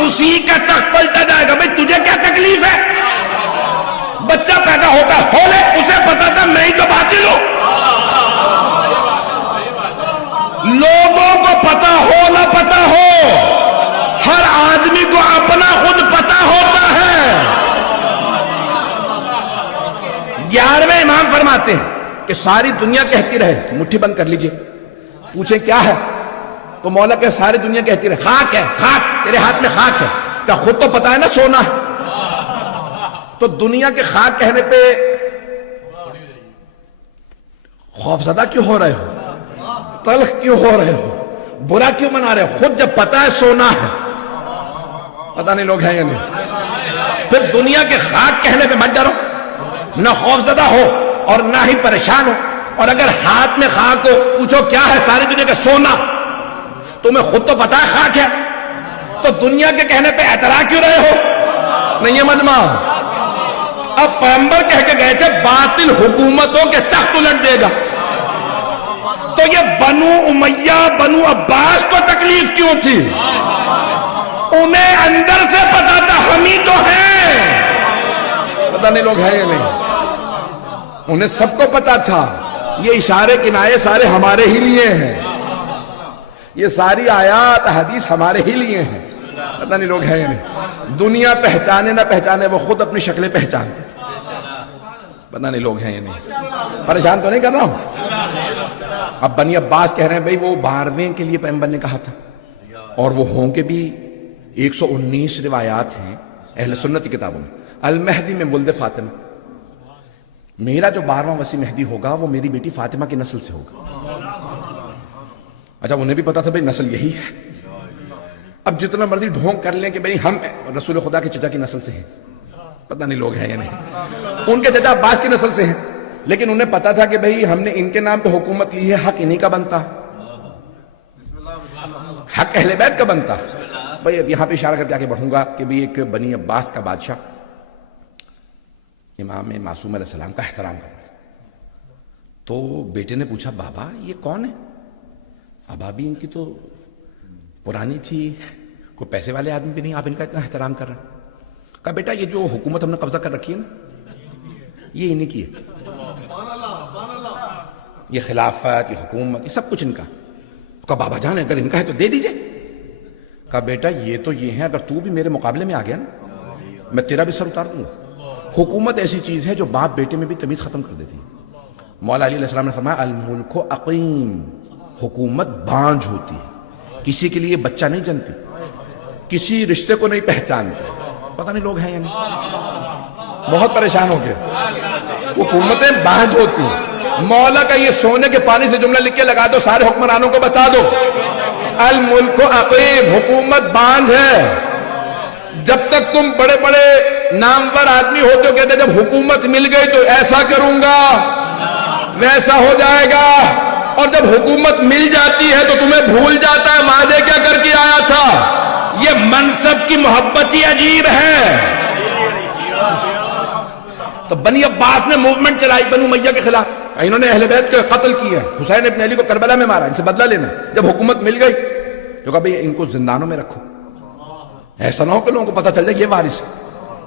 اسی کا تخت پلٹا جائے گا. بھئی تجھے کیا تکلیف ہے, بچہ پیدا ہوتا ہو لے, اسے پتا تھا میں ہی تو باطل ہوں. لوگوں کو پتا ہو نہ پتا ہو, ہر آدمی کو اپنا خود پتا ہوتا ہے. 11ویں امام فرماتے ہیں کہ ساری دنیا کہتی رہے, مٹھی بند کر لیجئے, پوچھیں کیا ہے, تو مولا کہ ساری دنیا کہتی رہے خاک ہے, خاک, تیرے ہاتھ میں خاک ہے. کیا خود تو پتا ہے نا سونا ہے. تو دنیا کے خاک کہنے پہ خوفزدہ کیوں ہو رہے ہو, تلخ کیوں ہو رہے ہو, برا کیوں منا رہے ہو؟ خود جب پتا ہے سونا ہے. پتہ نہیں لوگ ہیں یا نہیں. پھر دنیا کے خاک کہنے پہ مت ڈرو, نہ خوفزدہ ہو اور نہ ہی پریشان ہو. اور اگر ہاتھ میں خاک ہو, پوچھو کیا ہے, ساری دنیا کا سونا. تمہیں خود تو پتا ہے خاک ہے, تو دنیا کے کہنے پہ اعتراض کیوں رہے ہو. نہیں ہے مجمع. اب پیغمبر کہہ کے گئے تھے باطل حکومتوں کے تخت الٹ دے گا. تو یہ بنو امیہ, بنو عباس کو تکلیف کیوں تھی؟ انہیں اندر سے پتا تھا ہم ہی تو ہیں. پتہ نہیں لوگ ہیں یا نہیں. انہیں سب کو پتا تھا یہ اشارے کنائے سارے ہمارے ہی لیے ہیں, یہ ساری آیات حدیث ہمارے ہی لیے ہیں. پتہ نہیں لوگ ہیں یا نہیں. دنیا پہچانے نہ پہچانے وہ خود اپنی شکلیں پہچانتے تھے. پتہ نہیں لوگ ہیں یا نہیں. پریشان تو نہیں کر رہا ہوں. اب بنی عباس کہہ رہے ہیں بھئی وہ 12ویں کے لیے پیغمبر نے کہا تھا, اور وہ ہوں کے بھی 119 روایات ہیں اہل سنت کی کتابوں میں. المہدی میں ولد فاطمہ, میرا جو 12واں وصی مہدی ہوگا وہ میری بیٹی فاطمہ کی نسل سے ہوگا. اچھا انہیں بھی پتا تھا بھئی نسل یہی ہے. اب جتنا مرضی ڈھونگ کر لیں کہ بھئی ہم رسول خدا کے چچا کی نسل سے ہیں, پتہ نہیں لوگ ہیں یا نہیں. ان کے چچا عباس کی نسل سے ہیں, لیکن انہیں پتا تھا کہ بھئی ہم نے ان کے نام پہ حکومت لی ہے, حق انہی کا بنتا, حق اہل بیت کا بنتا. بھئی اب یہاں پہ اشارہ کر کے آگے بڑھوں گا کہ بھئی ایک بنی عباس کا بادشاہ امام معصوم علیہ السلام کا احترام کر رہا ہے. تو بیٹے نے پوچھا بابا یہ کون ہے؟ اب ابھی ان کی تو پرانی تھی, کوئی پیسے والے آدمی بھی نہیں, آپ ان کا اتنا احترام کر رہے ہیں. کہا بیٹا یہ جو حکومت ہم نے قبضہ کر رکھی ہے نا, یہ انہی کی ہے, یہ خلافت, یہ حکومت, یہ سب کچھ ان کا. کہا بابا جان اگر ان کا ہے تو دے دیجئے. کہا بیٹا یہ تو یہ ہیں, اگر تو بھی میرے مقابلے میں آ گیا نا میں تیرا بھی سر اتار دوں گا. حکومت ایسی چیز ہے جو باپ بیٹے میں بھی تمیز ختم کر دیتی ہے. مولا علی علیہ السلام نے فرمایا الملک عقیم, حکومت بانجھ ہوتی ہے, کسی کے لیے بچہ نہیں جنتی, کسی رشتے کو نہیں پہچانتی. پتہ نہیں لوگ ہیں یا نہیں. بہت پریشان ہو گئے. حکومتیں بانجھ ہوتی ہیں. مولا کا یہ سونے کے پانی سے جملہ لکھ کے لگا دو, سارے حکمرانوں کو بتا دو, الملک عقیم, حکومت بانجھ ہے. جب تک تم بڑے بڑے نامور آدمی ہوتے ہو کہتے جب حکومت مل گئی تو ایسا کروں گا ویسا ہو جائے گا, اور جب حکومت مل جاتی ہے تو تمہیں بھول جاتا ہے وعدے کیا کر کے آیا تھا. یہ منصب کی محبت ہی عجیب ہے. تو بنی عباس نے موومنٹ چلائی بنو امیہ کے خلاف, انہوں نے اہل بیت کو قتل کیا, حسین ابن علی کو کربلا میں مارا, ان سے بدلہ لینا. جب حکومت مل گئی تو کہا بھئی ان کو زندانوں میں رکھو, ایسا نہ ہو کہ لوگوں کو پتہ چل جائے یہ وارث ہے.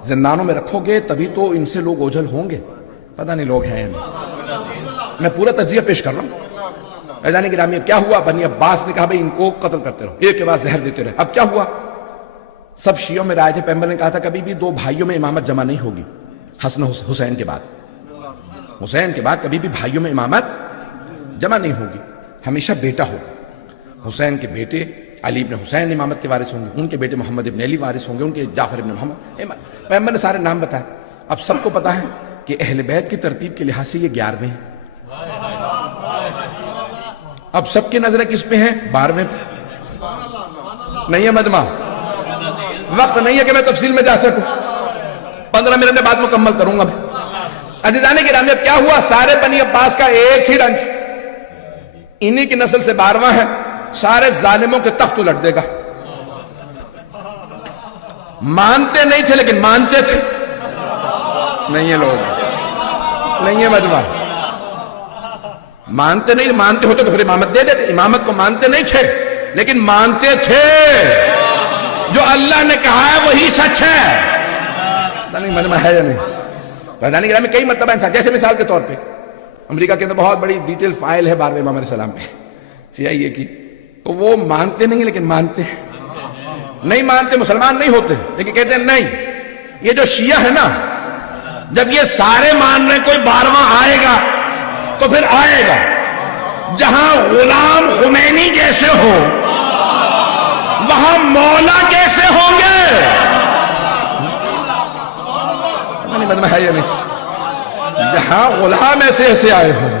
زندانوں میں رکھو گے تبھی تو ان سے لوگ اوجھل ہوں گے. پتہ نہیں لوگ ہیں نہیں, میں پورا تجزیہ پیش کر رہا ہوں. عزیزان گرامی کیا ہوا, بنی عباس نے کہا بھئی ان کو قتل کرتے رہو, ایک کے بعد زہر دیتے رہے. اب کیا ہوا, سب شیعوں میں رائے تھے. پیغمبر نے کہا تھا کبھی بھی دو بھائیوں میں امامت جمع نہیں ہوگی, حسن حسین کے بعد, حسین کے بعد کبھی بھی بھائیوں میں امامت جمع نہیں ہوگی, ہمیشہ بیٹا ہوگا. حسین کے بیٹے علی ابن حسین امامت کے وارث ہوں گے, ان کے بیٹے محمد ابن علی وارث ہوں گے, ان کے جعفر ابن محمد. پیغمبر نے سارے نام بتائے. اب سب کو پتا ہے کہ اہل بیت کی ترتیب کے لحاظ سے یہ 11ویں ہیں. اب سب کی نظریں کس پہ ہیں, 12ویں پہ. نہیں ہے مجمع, وقت نہیں ہے کہ میں تفصیل میں جا سکوں, 15 منٹ میں بعد مکمل کروں گا. عزیزان گرامی اب کیا ہوا, سارے بنی عباس کا ایک ہی رنج, انہی کی نسل سے 12واں ہے, سارے ظالموں کے تخت الٹ دے گا. مانتے نہیں تھے لیکن مانتے تھے. نہیں ہے لوگ, نہیں ہے مجمع, مانتے نہیں, مانتے ہوتے تو پھر امامت دے دیتے. امامت کو مانتے نہیں تھے لیکن مانتے تھے, جو اللہ نے کہا ہے وہی سچ ہے. نہیں مجمع ہے یا نہیں. پردھانی گرامی کئی مرتبہ انسان, جیسے مثال کے طور پہ امریکہ کے اندر بہت بڑی ڈیٹیل فائل ہے 12ویں امام علیہ السلام پہ CIA کی, تو وہ مانتے نہیں لیکن مانتے ہیں. نہیں مانتے, مسلمان نہیں ہوتے لیکن کہتے ہیں نہیں. یہ جو شیعہ ہے نا, جب یہ سارے مان رہے کوئی 12واں آئے گا تو پھر آئے گا. جہاں غلام خمینی جیسے ہو وہاں مولا کیسے ہوں گے. مطلب ہے یا نہیں, جہاں غلام ایسے آئے ہوں,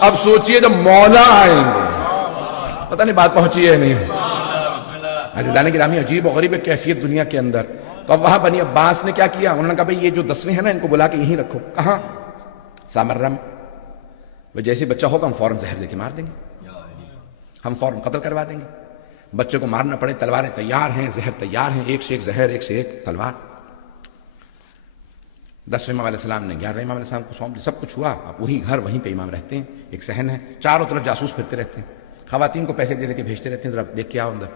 اب سوچئے جب مولا آئیں گے, پتہ نہیں بات پہنچی ہے نہیں. عزیزان گرامی عجیب و غریب کیفیت دنیا کے اندر. تو اب وہاں بنی عباس نے کیا کیا, انہوں نے کہا بھئی یہ جو 10ویں ہیں نا ان کو بلا کے یہیں رکھو. کہاں, سامرہ میں. وہ جیسے بچہ ہوگا ہم فوراً زہر دے کے مار دیں گے, ہم فوراً قتل کروا دیں گے. بچے کو مارنا پڑے, تلواریں تیار ہیں, زہر تیار ہیں, ایک سے ایک زہر, ایک سے ایک تلوار. 10ویں امام علیہ السلام نے 11ویں امام علیہ السلام کو سونپ دیا. سب کچھ ہوا, اب وہی گھر وہیں پہ امام رہتے ہیں, ایک صحن ہے, چاروں طرف جاسوس پھرتے رہتے ہیں, خواتین کو پیسے دے کے بھیجتے رہتے ہیں, ذرا دیکھ کے آؤ اندر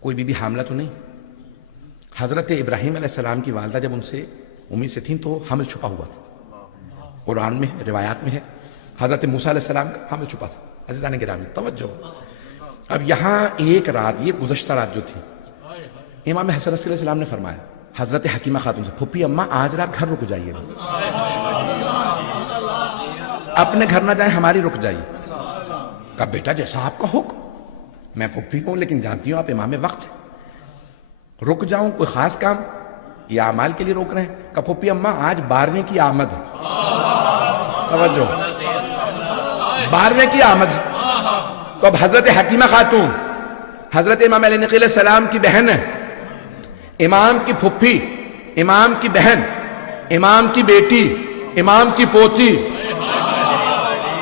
کوئی بی بی حاملہ تو نہیں. حضرت ابراہیم علیہ السلام کی والدہ جب ان سے امید سے تھیں تو حمل چھپا ہوا تھا, قرآن میں روایات میں ہے. حضرت موسیٰ علیہ السلام کا حمل چھپا تھا. عزیزان گرامی توجہ, اب یہاں ایک رات, یہ گزشتہ رات جو تھی, امام حسن علیہ السلام نے فرمایا حضرت حکیمہ خاتون سے, پھپھی اماں آج رات گھر رک جائیے, اپنے گھر نہ جائیں, ہماری رک جائیے. کہا بیٹا جیسا آپ کا حکم, میں پھپھی ہوں لیکن جانتی ہوں آپ امام وقت ہیں, رک جاؤں کوئی خاص کام یا اعمال کے لیے روک رہے ہیں. کہا پھپھی اماں آج 12ویں کی آمد ہے. توجہ, 12ویں کی آمد ہے. تو اب حضرت حکیمہ خاتون حضرت امام علی نقی علیہ السلام کی بہن ہے, امام کی پھپھی, امام کی بہن, امام کی بیٹی, امام کی پوتی,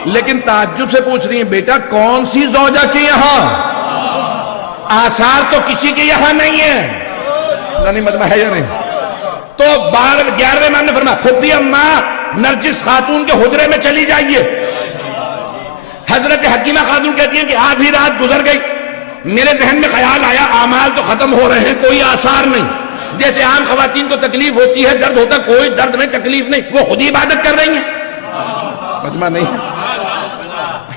لیکن تعجب سے پوچھ رہی ہیں بیٹا کون سی زوجہ کے یہاں, آثار تو کسی کے یہاں نہیں ہے. نہیں مطلب ہے یا نہیں. تو 11ویں امام نے فرمایا پھپھی اماں نرجس خاتون کے حجرے میں چلی جائیے. حضرت حکیمہ خاتون کہتی ہیں کہ آدھی رات گزر گئی, میرے ذہن میں خیال آیا اعمال تو ختم ہو رہے ہیں, کوئی آثار نہیں. جیسے عام خواتین کو تکلیف ہوتی ہے, درد ہوتا, کوئی درد نہیں, تکلیف نہیں, وہ خود ہی عبادت کر رہی ہیں. مجمع نہیں,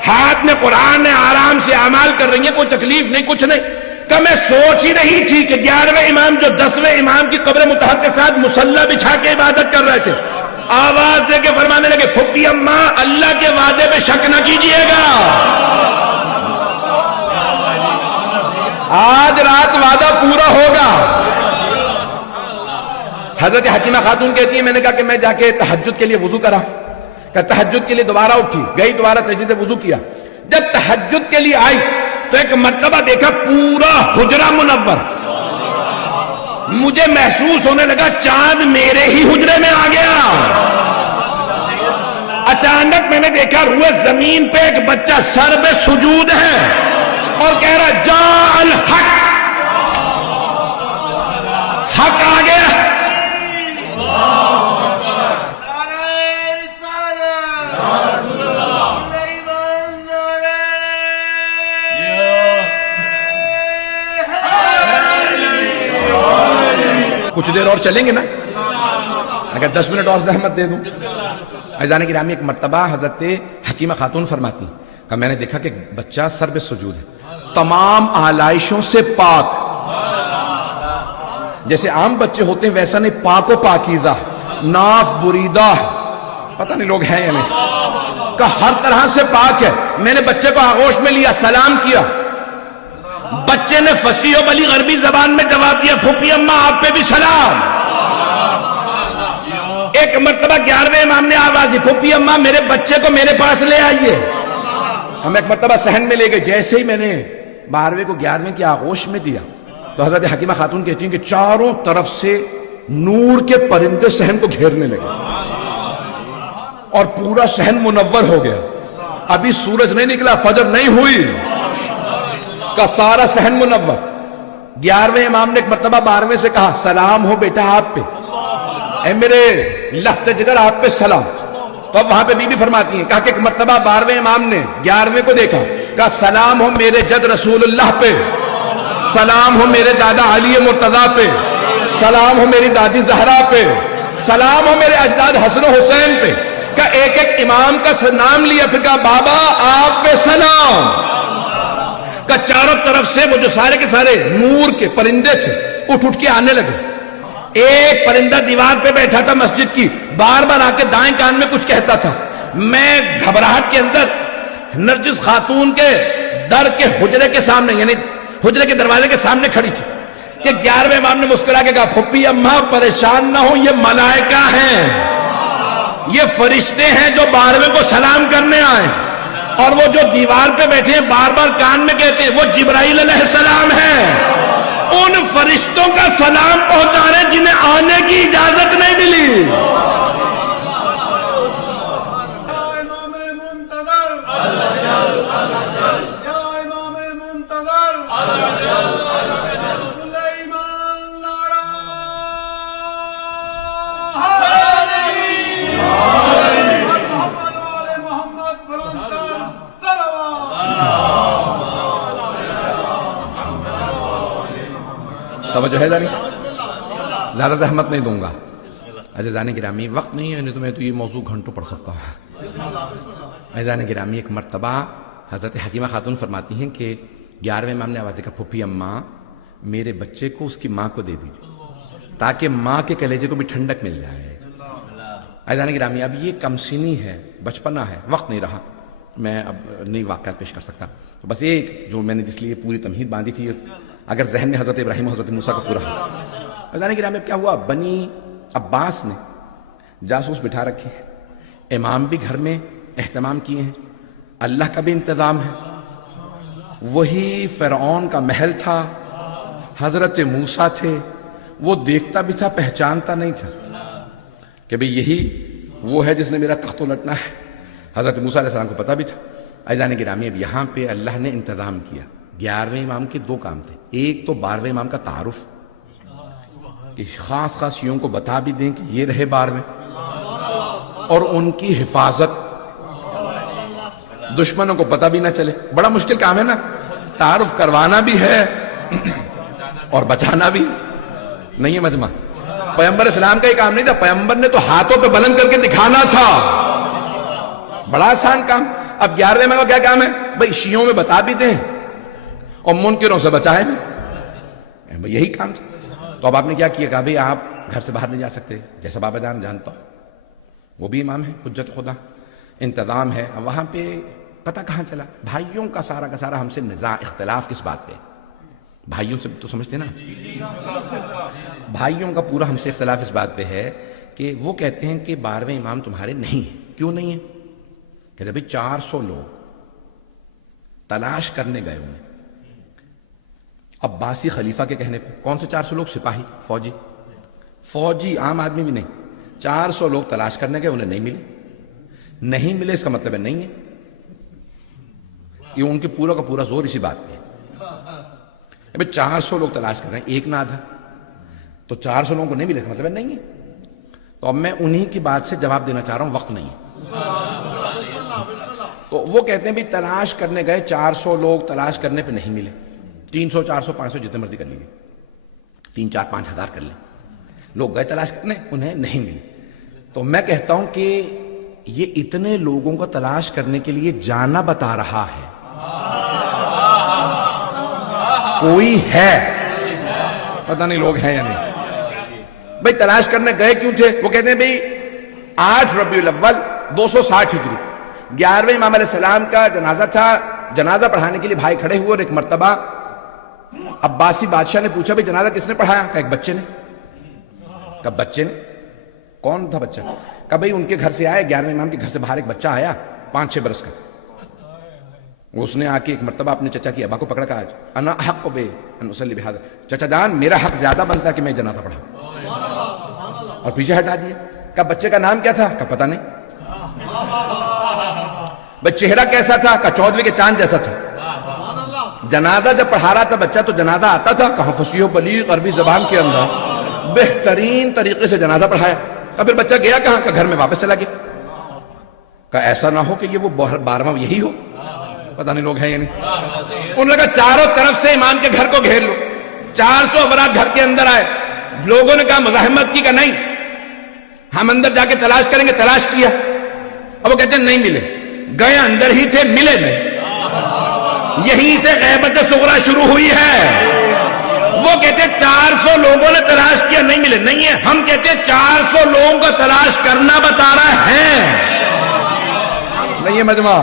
ہاتھ میں قرآن ہے, آرام سے اعمال کر رہی ہیں, کوئی تکلیف نہیں, کچھ نہیں. کہ میں سوچ ہی رہی تھی کہ 11ویں امام جو 10ویں امام کی قبر مطہر کے ساتھ مصلی بچھا کے عبادت کر رہے تھے, آواز دے کے فرمانے لگے پھپھی اماں اللہ کے وعدے پہ شک نہ کیجئے گا, آج رات وعدہ پورا ہوگا. حضرت حکیمہ خاتون کہتی ہیں میں نے کہا کہ میں جا کے تہجد کے لیے وضو کرا، کہ تہجد کے لیے دوبارہ اٹھی، گئی دوبارہ تجدید وضو کیا، جب تہجد کے لیے آئی تو ایک مرتبہ دیکھا پورا حجرہ منور، مجھے محسوس ہونے لگا چاند میرے ہی حجرے میں آ گیا۔ اچانک میں نے دیکھا روئے زمین پہ ایک بچہ سر پہ سجود ہے اور کہہ رہا جاء الحق، حق آ گیا۔ کچھ دیر اور چلیں گے نا، اگر 10 منٹ اور زحمت دے دوں۔ عزیزان گرامی، ایک مرتبہ حضرت حکیمہ خاتون فرماتی کہ میں نے دیکھا کہ بچہ سر پہ سجود ہے، تمام آلائشوں سے پاک، جیسے عام بچے ہوتے ہیں ویسا نہیں، پاک و پاکیزہ، ناف بریدہ، پتہ نہیں لوگ ہیں یا نہیں، کہ ہر طرح سے پاک ہے۔ میں نے بچے کو آغوش میں لیا، سلام کیا، بچے نے فصیح و بلیغ عربی زبان میں جواب دیا پھوپھی اماں آپ پہ بھی سلام۔ ایک مرتبہ 11ویں امام نے آواز دی پھوپھی اماں میرے بچے کو میرے پاس لے آئیے۔ ہم ایک مرتبہ صحن میں لے گئے، جیسے ہی میں نے 12ویں کو 11ویں کی آغوش میں دیا تو حضرت حکیمہ خاتون کہتی ہیں کہ چاروں طرف سے نور کے پرندے صحن کو گھیرنے لگے اور پورا صحن منور ہو گیا۔ ابھی سورج نہیں نکلا، فجر نہیں ہوئی کا سارا صحن منور۔ 11ویں امام نے ایک مرتبہ 12ویں سے کہا سلام ہو بیٹا آپ پہ، اے میرے لخت جگر آپ پہ سلام۔ تو اب وہاں پہ بی بی فرماتی ہیں، کہا کہ ایک مرتبہ 12ویں امام نے 11ویں کو دیکھا، کہا سلام ہو میرے جد رسول اللہ پہ، سلام ہو میرے دادا علی مرتضیٰ پہ، سلام ہو میری دادی زہرا پہ، سلام ہو میرے اجداد حسن و حسین پہ۔ کہا ایک ایک امام کا نام لیا، پھر کہا بابا آپ پہ سلام۔ کہ چاروں طرف سے وہ جو سارے کے سارے نور کے پرندے تھے اٹھ اٹھ کے آنے لگے۔ ایک پرندہ دیوار پہ بیٹھا تھا مسجد کی، بار بار آ کے دائیں کان میں کچھ کہتا تھا۔ میں گھبراہٹ کے اندر نرجس خاتون کے در کے حجرے کے سامنے، یعنی حجرے کے دروازے کے سامنے کھڑی تھی کہ 11ویں امام نے مسکرا کے کہا پھپھی اماں پریشان نہ ہو، یہ ملائکہ ہیں، یہ فرشتے ہیں جو 12ویں کو سلام کرنے آئے، اور وہ جو دیوار پہ بیٹھے ہیں بار بار کان میں کہتے ہیں وہ جبرائیل علیہ السلام ہیں۔ ان فرشتوں کا سلام پہنچا رہے جنہیں آنے کی اجازت نہیں ملی۔ توجہ ہے جانی، زیادہ زحمت نہیں دوں گا۔ عزیزان گرامی، وقت نہیں ہے نہیں تو میں تو یہ موضوع گھنٹوں پڑھ سکتا ہوں۔ عزیزان گرامی، ایک مرتبہ حضرت حکیمہ خاتون فرماتی ہیں کہ 11ویں امام نے آواز دی کہ پھوپھی اماں میرے بچے کو اس کی ماں کو دے دیجیے تاکہ ماں کے کلیجے کو بھی ٹھنڈک مل جائے۔ عزیزان گرامی، اب یہ کم سنی ہے، بچپنا ہے، وقت نہیں رہا، میں اب نئی واقعات پیش کر سکتا۔ تو بس ایک جو میں نے جس لیے پوری تمہید باندھی تھی، اگر ذہن میں حضرت ابراہیم و حضرت موسیٰ کا پورا عزیزان گرامی، اب کیا ہوا، بنی عباس نے جاسوس بٹھا رکھے، امام بھی گھر میں اہتمام کیے ہیں، اللہ کا بھی انتظام ہے، وہی فرعون کا محل تھا، حضرت موسیٰ تھے، وہ دیکھتا بھی تھا پہچانتا نہیں تھا کہ بھئی یہی وہ ہے جس نے میرا تخت الٹنا ہے۔ حضرت موسیٰ علیہ السلام کو پتہ بھی تھا۔ عزیزان گرامی، اب یہاں پہ اللہ نے انتظام کیا۔ 11ویں امام کے 2 کام تھے، ایک تو 12ویں امام کا تعارف، کہ خاص خاص شیعوں کو بتا بھی دیں کہ یہ رہے 12ویں، اور ان کی حفاظت، دشمنوں کو پتہ بھی نہ چلے۔ بڑا مشکل کام ہے نا، تعارف کروانا بھی ہے اور بچانا بھی نہیں ہے مجمع۔ پیغمبر اسلام کا یہ کام نہیں تھا، پیغمبر نے تو ہاتھوں پہ بلند کر کے دکھانا تھا، بڑا آسان کام۔ اب 11ویں امام کا کیا کام ہے، بھئی شیعوں میں بتا بھی دیں اور منکروں سے بچائے بھی، یہی کام تھا۔ تو اب آپ نے کیا کیا، کہا بھئی آپ گھر سے باہر نہیں جا سکتے، جیسا بابا جان جانتا ہوں، وہ بھی امام ہے، حجت خدا، انتظام ہے۔ اب وہاں پہ پتہ کہاں چلا، بھائیوں کا سارا ہم سے نزاع، اختلاف کس بات پہ، بھائیوں سے تو سمجھتے نا. بھائیوں کا پورا ہم سے اختلاف اس بات پہ ہے کہ وہ کہتے ہیں کہ 12ویں امام تمہارے نہیں ہیں. کیوں نہیں ہیں؟ کہتے بھئی 400 لوگ تلاش کرنے گئے انہیں عباسی خلیفہ کے کہنے پہ. کون سے 400 لوگ؟ سپاہی، فوجی، عام آدمی بھی نہیں. 400 لوگ تلاش کرنے گئے، انہیں نہیں ملے. نہیں ملے اس کا مطلب ہے نہیں ہے. یہ ان کے پورا کا پورا زور اسی بات پہ ہے. 400 لوگ تلاش کر رہے ہیں، ایک نہ آدھا، تو 400 لوگوں کو نہیں ملے اس کا مطلب ہے نہیں ہے. تو اب میں انہی کی بات سے جواب دینا چاہ رہا ہوں، وقت نہیں ہے. تو وہ کہتے ہیں بھی تلاش کرنے گئے 400 لوگ، تلاش کرنے پہ نہیں ملے. 300 400 500 جتنے مرضی کر لیجیے، 3 4 5 ہزار کر لیں. لوگ گئے تلاش کرنے، انہیں نہیں ملے. تو میں کہتا ہوں کہ یہ اتنے لوگوں کو تلاش کرنے کے لیے جانا بتا رہا ہے. کوئی ہے، پتہ نہیں لوگ ہیں یا نہیں. بھئی تلاش کرنے گئے کیوں تھے؟ وہ کہتے ہیں بھئی 8 ربیع الاول 260 ہجری 11ویں امام علیہ السلام کا جنازہ تھا. جنازہ پڑھانے کے لیے بھائی کھڑے ہوئے اور ایک مرتبہ عباسی بادشاہ نے پوچھا بھئی جنازہ کس نے پڑھایا؟ کہا ایک بچے نے. کہا بچے نے؟ کون تھا بچہ؟ کہا بھئی ان کے گھر سے آیا، 11ویں امام کے گھر سے باہر ایک بچہ آیا 5-6 برس کا. اس نے آ کے ایک مرتبہ اپنے چچا کی ابا کو پکڑا، کہا انا احق بے ان اصلی بہذا، چچا جان میرا حق زیادہ بنتا ہے کہ میں جنازہ پڑھاؤں، اور پیچھے ہٹا دیا. کہا بچے کا نام کیا تھا؟ کہا پتہ نہیں. بھئی چہرہ کیسا تھا؟ کہا 14ویں کے چاند جیسا تھا. جنازہ جب پڑھا رہا تھا بچہ تو جنازہ آتا تھا؟ کہا فصیح و بلیغ عربی زبان کے اندر بہترین طریقے سے جنازہ پڑھایا. کہا پھر بچہ گیا کہاں؟ کہا گھر میں واپس چلا گیا. کہا ایسا نہ ہو کہ یہ وہ 12واں یہی ہو، پتہ نہیں لوگ ہیں یا نہیں. انہوں نے کہا چاروں طرف سے امام کے گھر کو گھیر لو. 400 افراد گھر کے اندر آئے. لوگوں نے کہا مزاحمت کی، کہا نہیں ہم اندر جا کے تلاش کریں گے. تلاش کیا، اب وہ کہتے ہیں نہیں ملے. گئے اندر ہی تھے، ملے نہیں. یہیں سے غیبت صغرا شروع ہوئی ہے. وہ کہتے ہیں 400 لوگوں نے تلاش کیا، نہیں ملے. نہیں ہے، ہم کہتے ہیں 400 لوگوں کا تلاش کرنا بتا رہا ہے. نہیں ہے مجمع،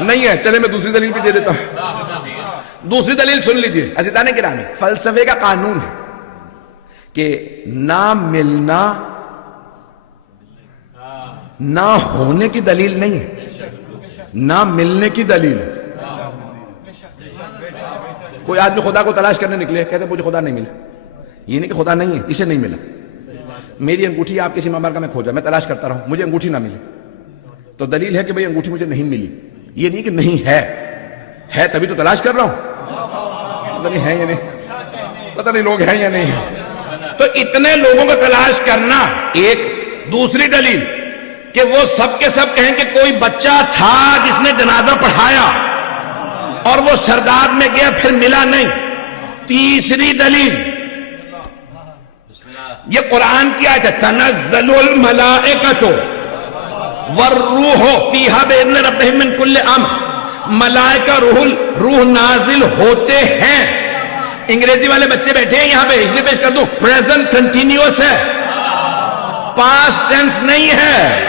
نہیں ہے. چلے میں دوسری دلیل بھی دے دیتا ہوں. دوسری دلیل سن لیجئے عزیزان گرامی. فلسفے کا قانون ہے کہ نہ ملنا نہ ہونے کی دلیل نہیں ہے، نہ ملنے کی دلیل ہے. کوئی آدمی خدا کو تلاش کرنے نکلے، کہتے مجھے خدا نہیں ملا. یہ نہیں کہ خدا نہیں ہے، اسے نہیں ملا. میری انگوٹھی آپ کسی مبارکہ میں کھوجا، میں تلاش کرتا رہا ہوں، مجھے انگوٹھی نہ ملی، تو دلیل ہے کہ بھئی انگوٹھی مجھے نہیں ملی. یہ نہیں کہ نہیں ہے تبھی تو تلاش کر رہا ہوں. پتہ نہیں ہے یا نہیں، پتہ نہیں لوگ ہیں یا نہیں ہیں. تو اتنے لوگوں کو تلاش کرنا ایک. دوسری دلیل کہ وہ سب کے سب کہیں کہ کوئی بچہ تھا جس نے جنازہ پڑھایا اور وہ سرداب میں گیا پھر ملا نہیں. تیسری دلیل یہ قرآن کی آیت ہے تنزل الملائکۃ والروح فیہا بإذن ربہم من کل امر. ملائکہ روح نازل ہوتے ہیں. انگریزی والے بچے بیٹھے ہیں یہاں پہ، اس لیے پیش کر دوں پریزنٹ کنٹینیوس ہے، پاسٹ ٹینس نہیں ہے.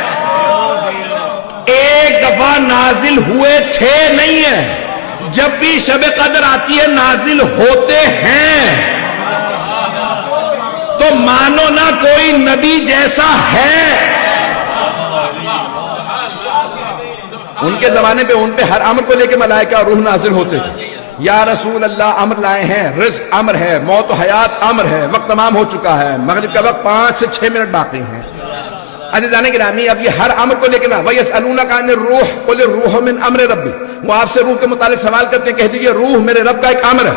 ایک دفعہ نازل ہوئے تھے نہیں ہے. جب بھی شب قدر آتی ہے نازل ہوتے ہیں. تو مانو نہ کوئی نبی جیسا ہے. ان کے زمانے پہ ان پہ ہر امر کو لے کے ملائکہ روح نازل ہوتے تھے. یا رسول اللہ امر لائے ہیں، رزق امر ہے، موت و حیات امر ہے، وقت تمام ہو چکا ہے، مغرب کا وقت 5 سے 6 منٹ باقی ہیں. عزیزان گرامی اب یہ ہر امر کو لے کے نہ وَيَسْأَلُونَكَ عَنِ الرُّوحِ قُلِ الرُّوحُ مِنْ أَمْرِ رَبِّ. وہ آپ سے روح کے متعلق سوال کرتے ہیں، کہہ دیجئے روح میرے رب کا ایک امر ہے.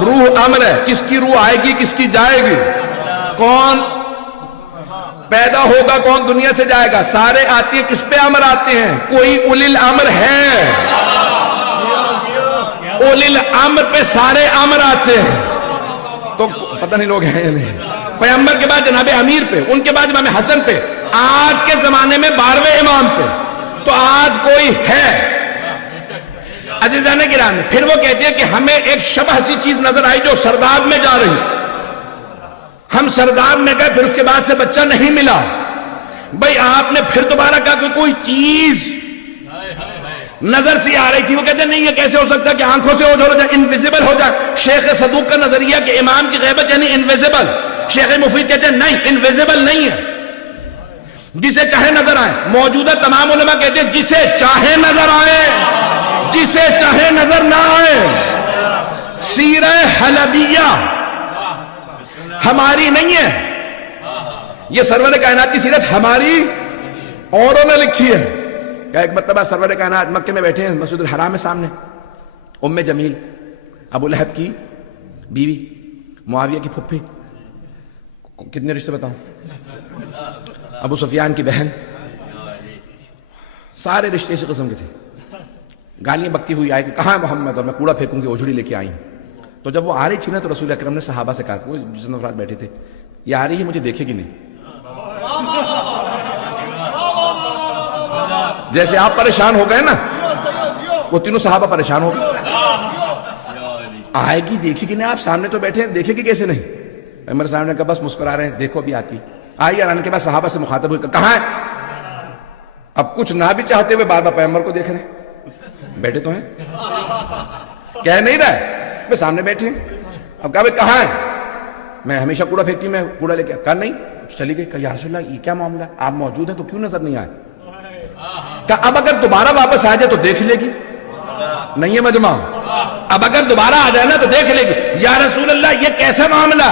روح امر ہے. کس کی روح آئے گی، کس کی جائے گی، کون پیدا ہوگا، کون دنیا سے جائے گا، سارے آتی ہیں. کس پہ امر آتے ہیں؟ کوئی اولی الامر ہے. اولی الامر پہ سارے امر آتے ہیں. تو پتہ نہیں لوگ ہیں یا نہیں. پیغمبر کے بعد جناب امیر پہ، ان کے بعد امام حسن پہ، آج کے زمانے میں 12ویں امام پہ. تو آج کوئی ہے. عزیزان گرامی پھر وہ کہتے ہیں کہ ہمیں ایک شبہ سی چیز نظر آئی جو سرداب میں جا رہی. ہم سرداب میں گئے، پھر اس کے بعد سے بچہ نہیں ملا. بھئی آپ نے پھر دوبارہ کہا کہ کوئی چیز نظر سی آ رہی تھی، وہ کہتے ہیں نہیں یہ کیسے ہو سکتا کہ آنکھوں سے اوجھل ہو جائے، انویزیبل ہو جائے. شیخ صدوق کا نظریہ کہ امام کی غیبت یعنی انویزیبل. شیخ مفید کہتے ہیں نہیں، انویزیبل نہیں ہے، جسے چاہے نظر آئے. موجودہ تمام علماء کہتے ہیں جسے چاہے نظر آئے، جسے چاہے نظر نہ آئے. سیرہ حلبیہ ہماری نہیں ہے، یہ سرور کائنات کی سیرت ہماری اوروں نے لکھی ہے. کہ ایک مرتبہ سرور کائنات مکے میں بیٹھے ہیں مسجد الحرام میں سامنے، ام جمیل ابو لہب کی بیوی، معاویہ کی پھپھی، کتنے رشتے بتاؤں، ابو سفیان کی بہن، سارے رشتے اسی قسم کے تھے. گالیاں بکتی ہوئی آئے کہ کہاں ہے محمد، اور میں کوڑا پھینکوں گی، اوجھڑی لے کے آئی ہوں. تو جب وہ آ رہی تھی نا تو رسول اکرم نے صحابہ سے کہا، وہ جتنے افراد بیٹھے تھے، یہ آ رہی ہے مجھے دیکھے گی نہیں. جیسے آپ پریشان ہو گئے نا، وہ تینوں صحابہ پریشان ہو گئے. آئے گی دیکھے گی نہیں، آپ سامنے تو بیٹھے ہیں، دیکھے گی کیسے نہیں. عمر صاحب نے کہا بس مسکرا رہے ہیں، دیکھو ابھی آتی. آئی آنے کے بعد صحابہ سے مخاطب ہوئی، کہاں ہے؟ اب کچھ نہ بھی چاہتے ہوئے بار بار پیغمبر کو دیکھ رہے ہیں، بیٹھے تو ہیں، کہہ نہیں رہے میں سامنے بیٹھے ہیں. اب کہا بھائی کہاں ہے؟ میں ہمیشہ کوڑا پھینکتی ہوں، میں کوڑا لے کے. کہا نہیں، چلی گئی. کہا یا رسول اللہ یہ کیا معاملہ، آپ موجود ہیں تو کیوں نظر نہیں آئے؟ کہا اب اگر دوبارہ واپس آ جائے تو دیکھ لے گی. نہیں ہے مجمع، اب اگر دوبارہ آ جائے نا تو دیکھ لے گی. یا رسول اللہ یہ کیسا معاملہ؟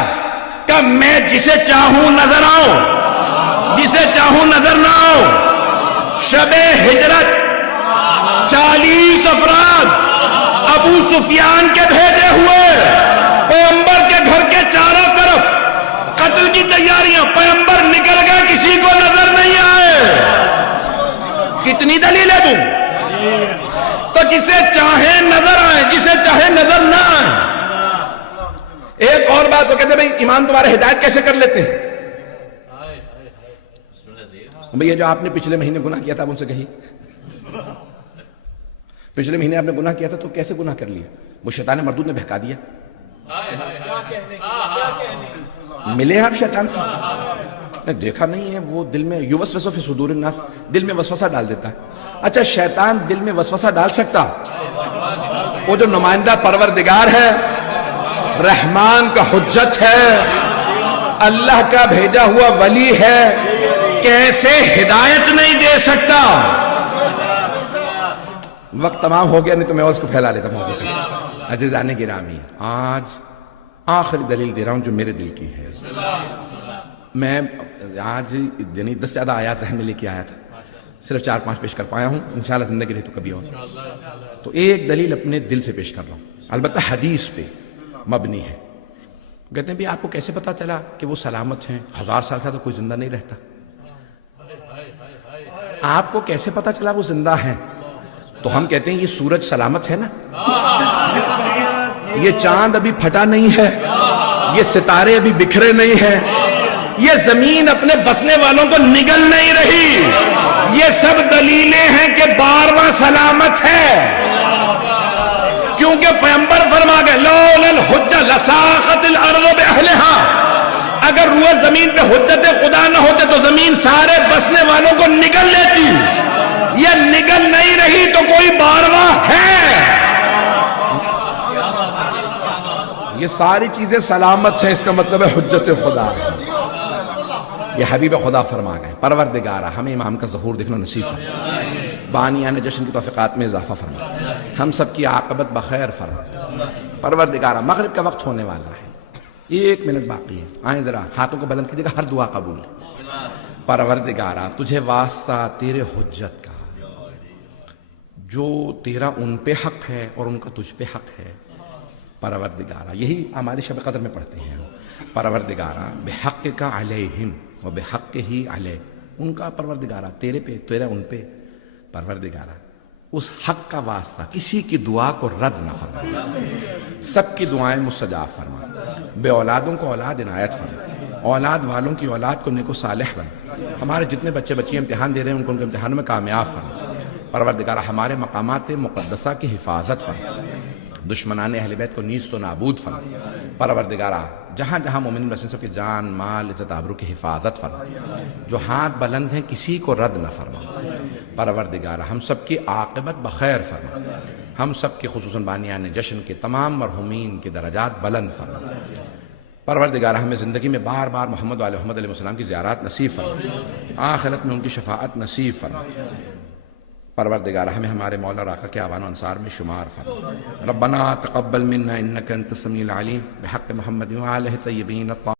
کہ میں جسے چاہوں نظر آؤں، جسے چاہوں نظر نہ آؤں. شب ہجرت 40 افراد ابو سفیان کے بھیجے ہوئے پیغمبر کے گھر کے چاروں طرف قتل کی تیاریاں. پیغمبر نکل گئے، کسی کو نظر نہیں آئے. کتنی دلیلیں دوں؟ تو جسے چاہے نظر آئے، جسے چاہے نظر نہ آئے. ایک اور بات وہ کہتے ہیں بھئی ایمان تمہارے ہدایت کیسے کر لیتے ہیں؟ بھئی یہ جو آپ نے پچھلے مہینے گناہ کیا تھا آپ ان سے کہی، پچھلے مہینے آپ نے گناہ کیا تھا تو کیسے گناہ کر لیا؟ وہ شیطان مردود نے بہکا دیا. ملے آپ شیطان سے؟ نے دیکھا نہیں ہے، وہ دل میں یوسوس فی صدور الناس، دل میں وسوسہ ڈال دیتا ہے. اچھا شیطان دل میں وسوسہ ڈال سکتا؟ وہ جو نمائندہ پروردگار ہے، رحمان کا حجت ہے، اللہ کا بھیجا ہوا ولی ہے، کیسے ہدایت نہیں دے سکتا؟ وقت تمام ہو گیا، نہیں تو میں اس کو پھیلا لیتا موضوع کو. عزیزان گرامی، آج آخری دلیل دے رہا ہوں جو میرے دل کی ہے. میں آج یعنی 10 سے زیادہ آیات ذہن میں لے کے آیا تھا، صرف 4-5 پیش کر پایا ہوں، انشاءاللہ زندگی رہی تو کبھی اور. تو ایک دلیل اپنے دل سے پیش کر رہا ہوں، البتہ حدیث پہ مبنی ہے. کہتے ہیں بھی آپ کو کیسے پتا چلا کہ وہ سلامت ہیں؟ 1000 سال سے تو کوئی زندہ نہیں رہتا. آپ کو کیسے پتا چلا وہ زندہ ہیں؟ تو ہم کہتے ہیں یہ سورج سلامت ہے نا، یہ چاند ابھی پھٹا نہیں ہے، یہ ستارے ابھی بکھرے نہیں ہیں، یہ زمین اپنے بسنے والوں کو نگل نہیں رہی. یہ سب دلیلیں ہیں کہ 12واں سلامت ہے. کیونکہ پیغمبر فرما گئے لولا الحجہ لساخت الارض باہلہا، اگر روح زمین پہ حجت خدا نہ ہوتے تو زمین سارے بسنے والوں کو نگل لیتی. یہ نگل نہیں رہی تو کوئی 12واں ہے. یہ ساری چیزیں سلامت ہیں، اس کا مطلب ہے حجت خدا ہے. یہ حبیب خدا فرما گئے پروردگارہ ہمیں امام کا ظہور دیکھنا نصیب فرما، بانیان جشن کی توفیقات میں اضافہ فرما، ہم سب کی عاقبت بخیر فرما. پروردگارہ مغرب کا وقت ہونے والا ہے، 1 منٹ باقی ہے. آئیں ذرا ہاتھوں کو بلند کیجیے گا، ہر دعا قبول. پروردگارہ تجھے واسطہ تیرے حجت کا، جو تیرا ان پہ حق ہے اور ان کا تجھ پہ حق ہے. پروردگارہ یہی ہماری شب قدر میں پڑھتے ہیں. پروردگارہ بحق کا علیہم و بحق ہی علیہ، ان کا پروردگارہ تیرے پہ، تیرا ان پہ. پروردگارہ اس حق کا واسطہ کسی کی دعا کو رد نہ فرما، سب کی دعائیں مستجاب فرما. بے اولادوں کو اولاد عنایت فرما، اولاد والوں کی اولاد کو نیک و صالح بنا. ہمارے جتنے بچے بچیاں امتحان دے رہے ہیں ان کو ان کے امتحانوں میں کامیاب فرما. پروردگارہ ہمارے مقامات مقدسہ کی حفاظت فرما. دشمنان اہل بیت کو نیست و نابود فرما. پروردگارا جہاں جہاں مومن مسلم سب کے جان مال عزت آبرو کی حفاظت فرما. جو ہاتھ بلند ہیں کسی کو رد نہ فرما. پروردگارا ہم سب کی عاقبت بخیر فرما. ہم سب کے خصوصاً بانیان جشن کے تمام مرحومین کے درجات بلند فرما. پروردگارا ہمیں زندگی میں بار بار محمد و آل محمد علیہ السلام کی زیارات نصیب فرما. آخرت میں ان کی شفاعت نصیب فرما. پروردگارا ہمیں ہمارے مولا اور آقا کے اعوان و انصار میں شمار فرما. ربنا تقبل منا انک انت السمیع العلیم بحق محمد و آلہ طیبین الطاہرین.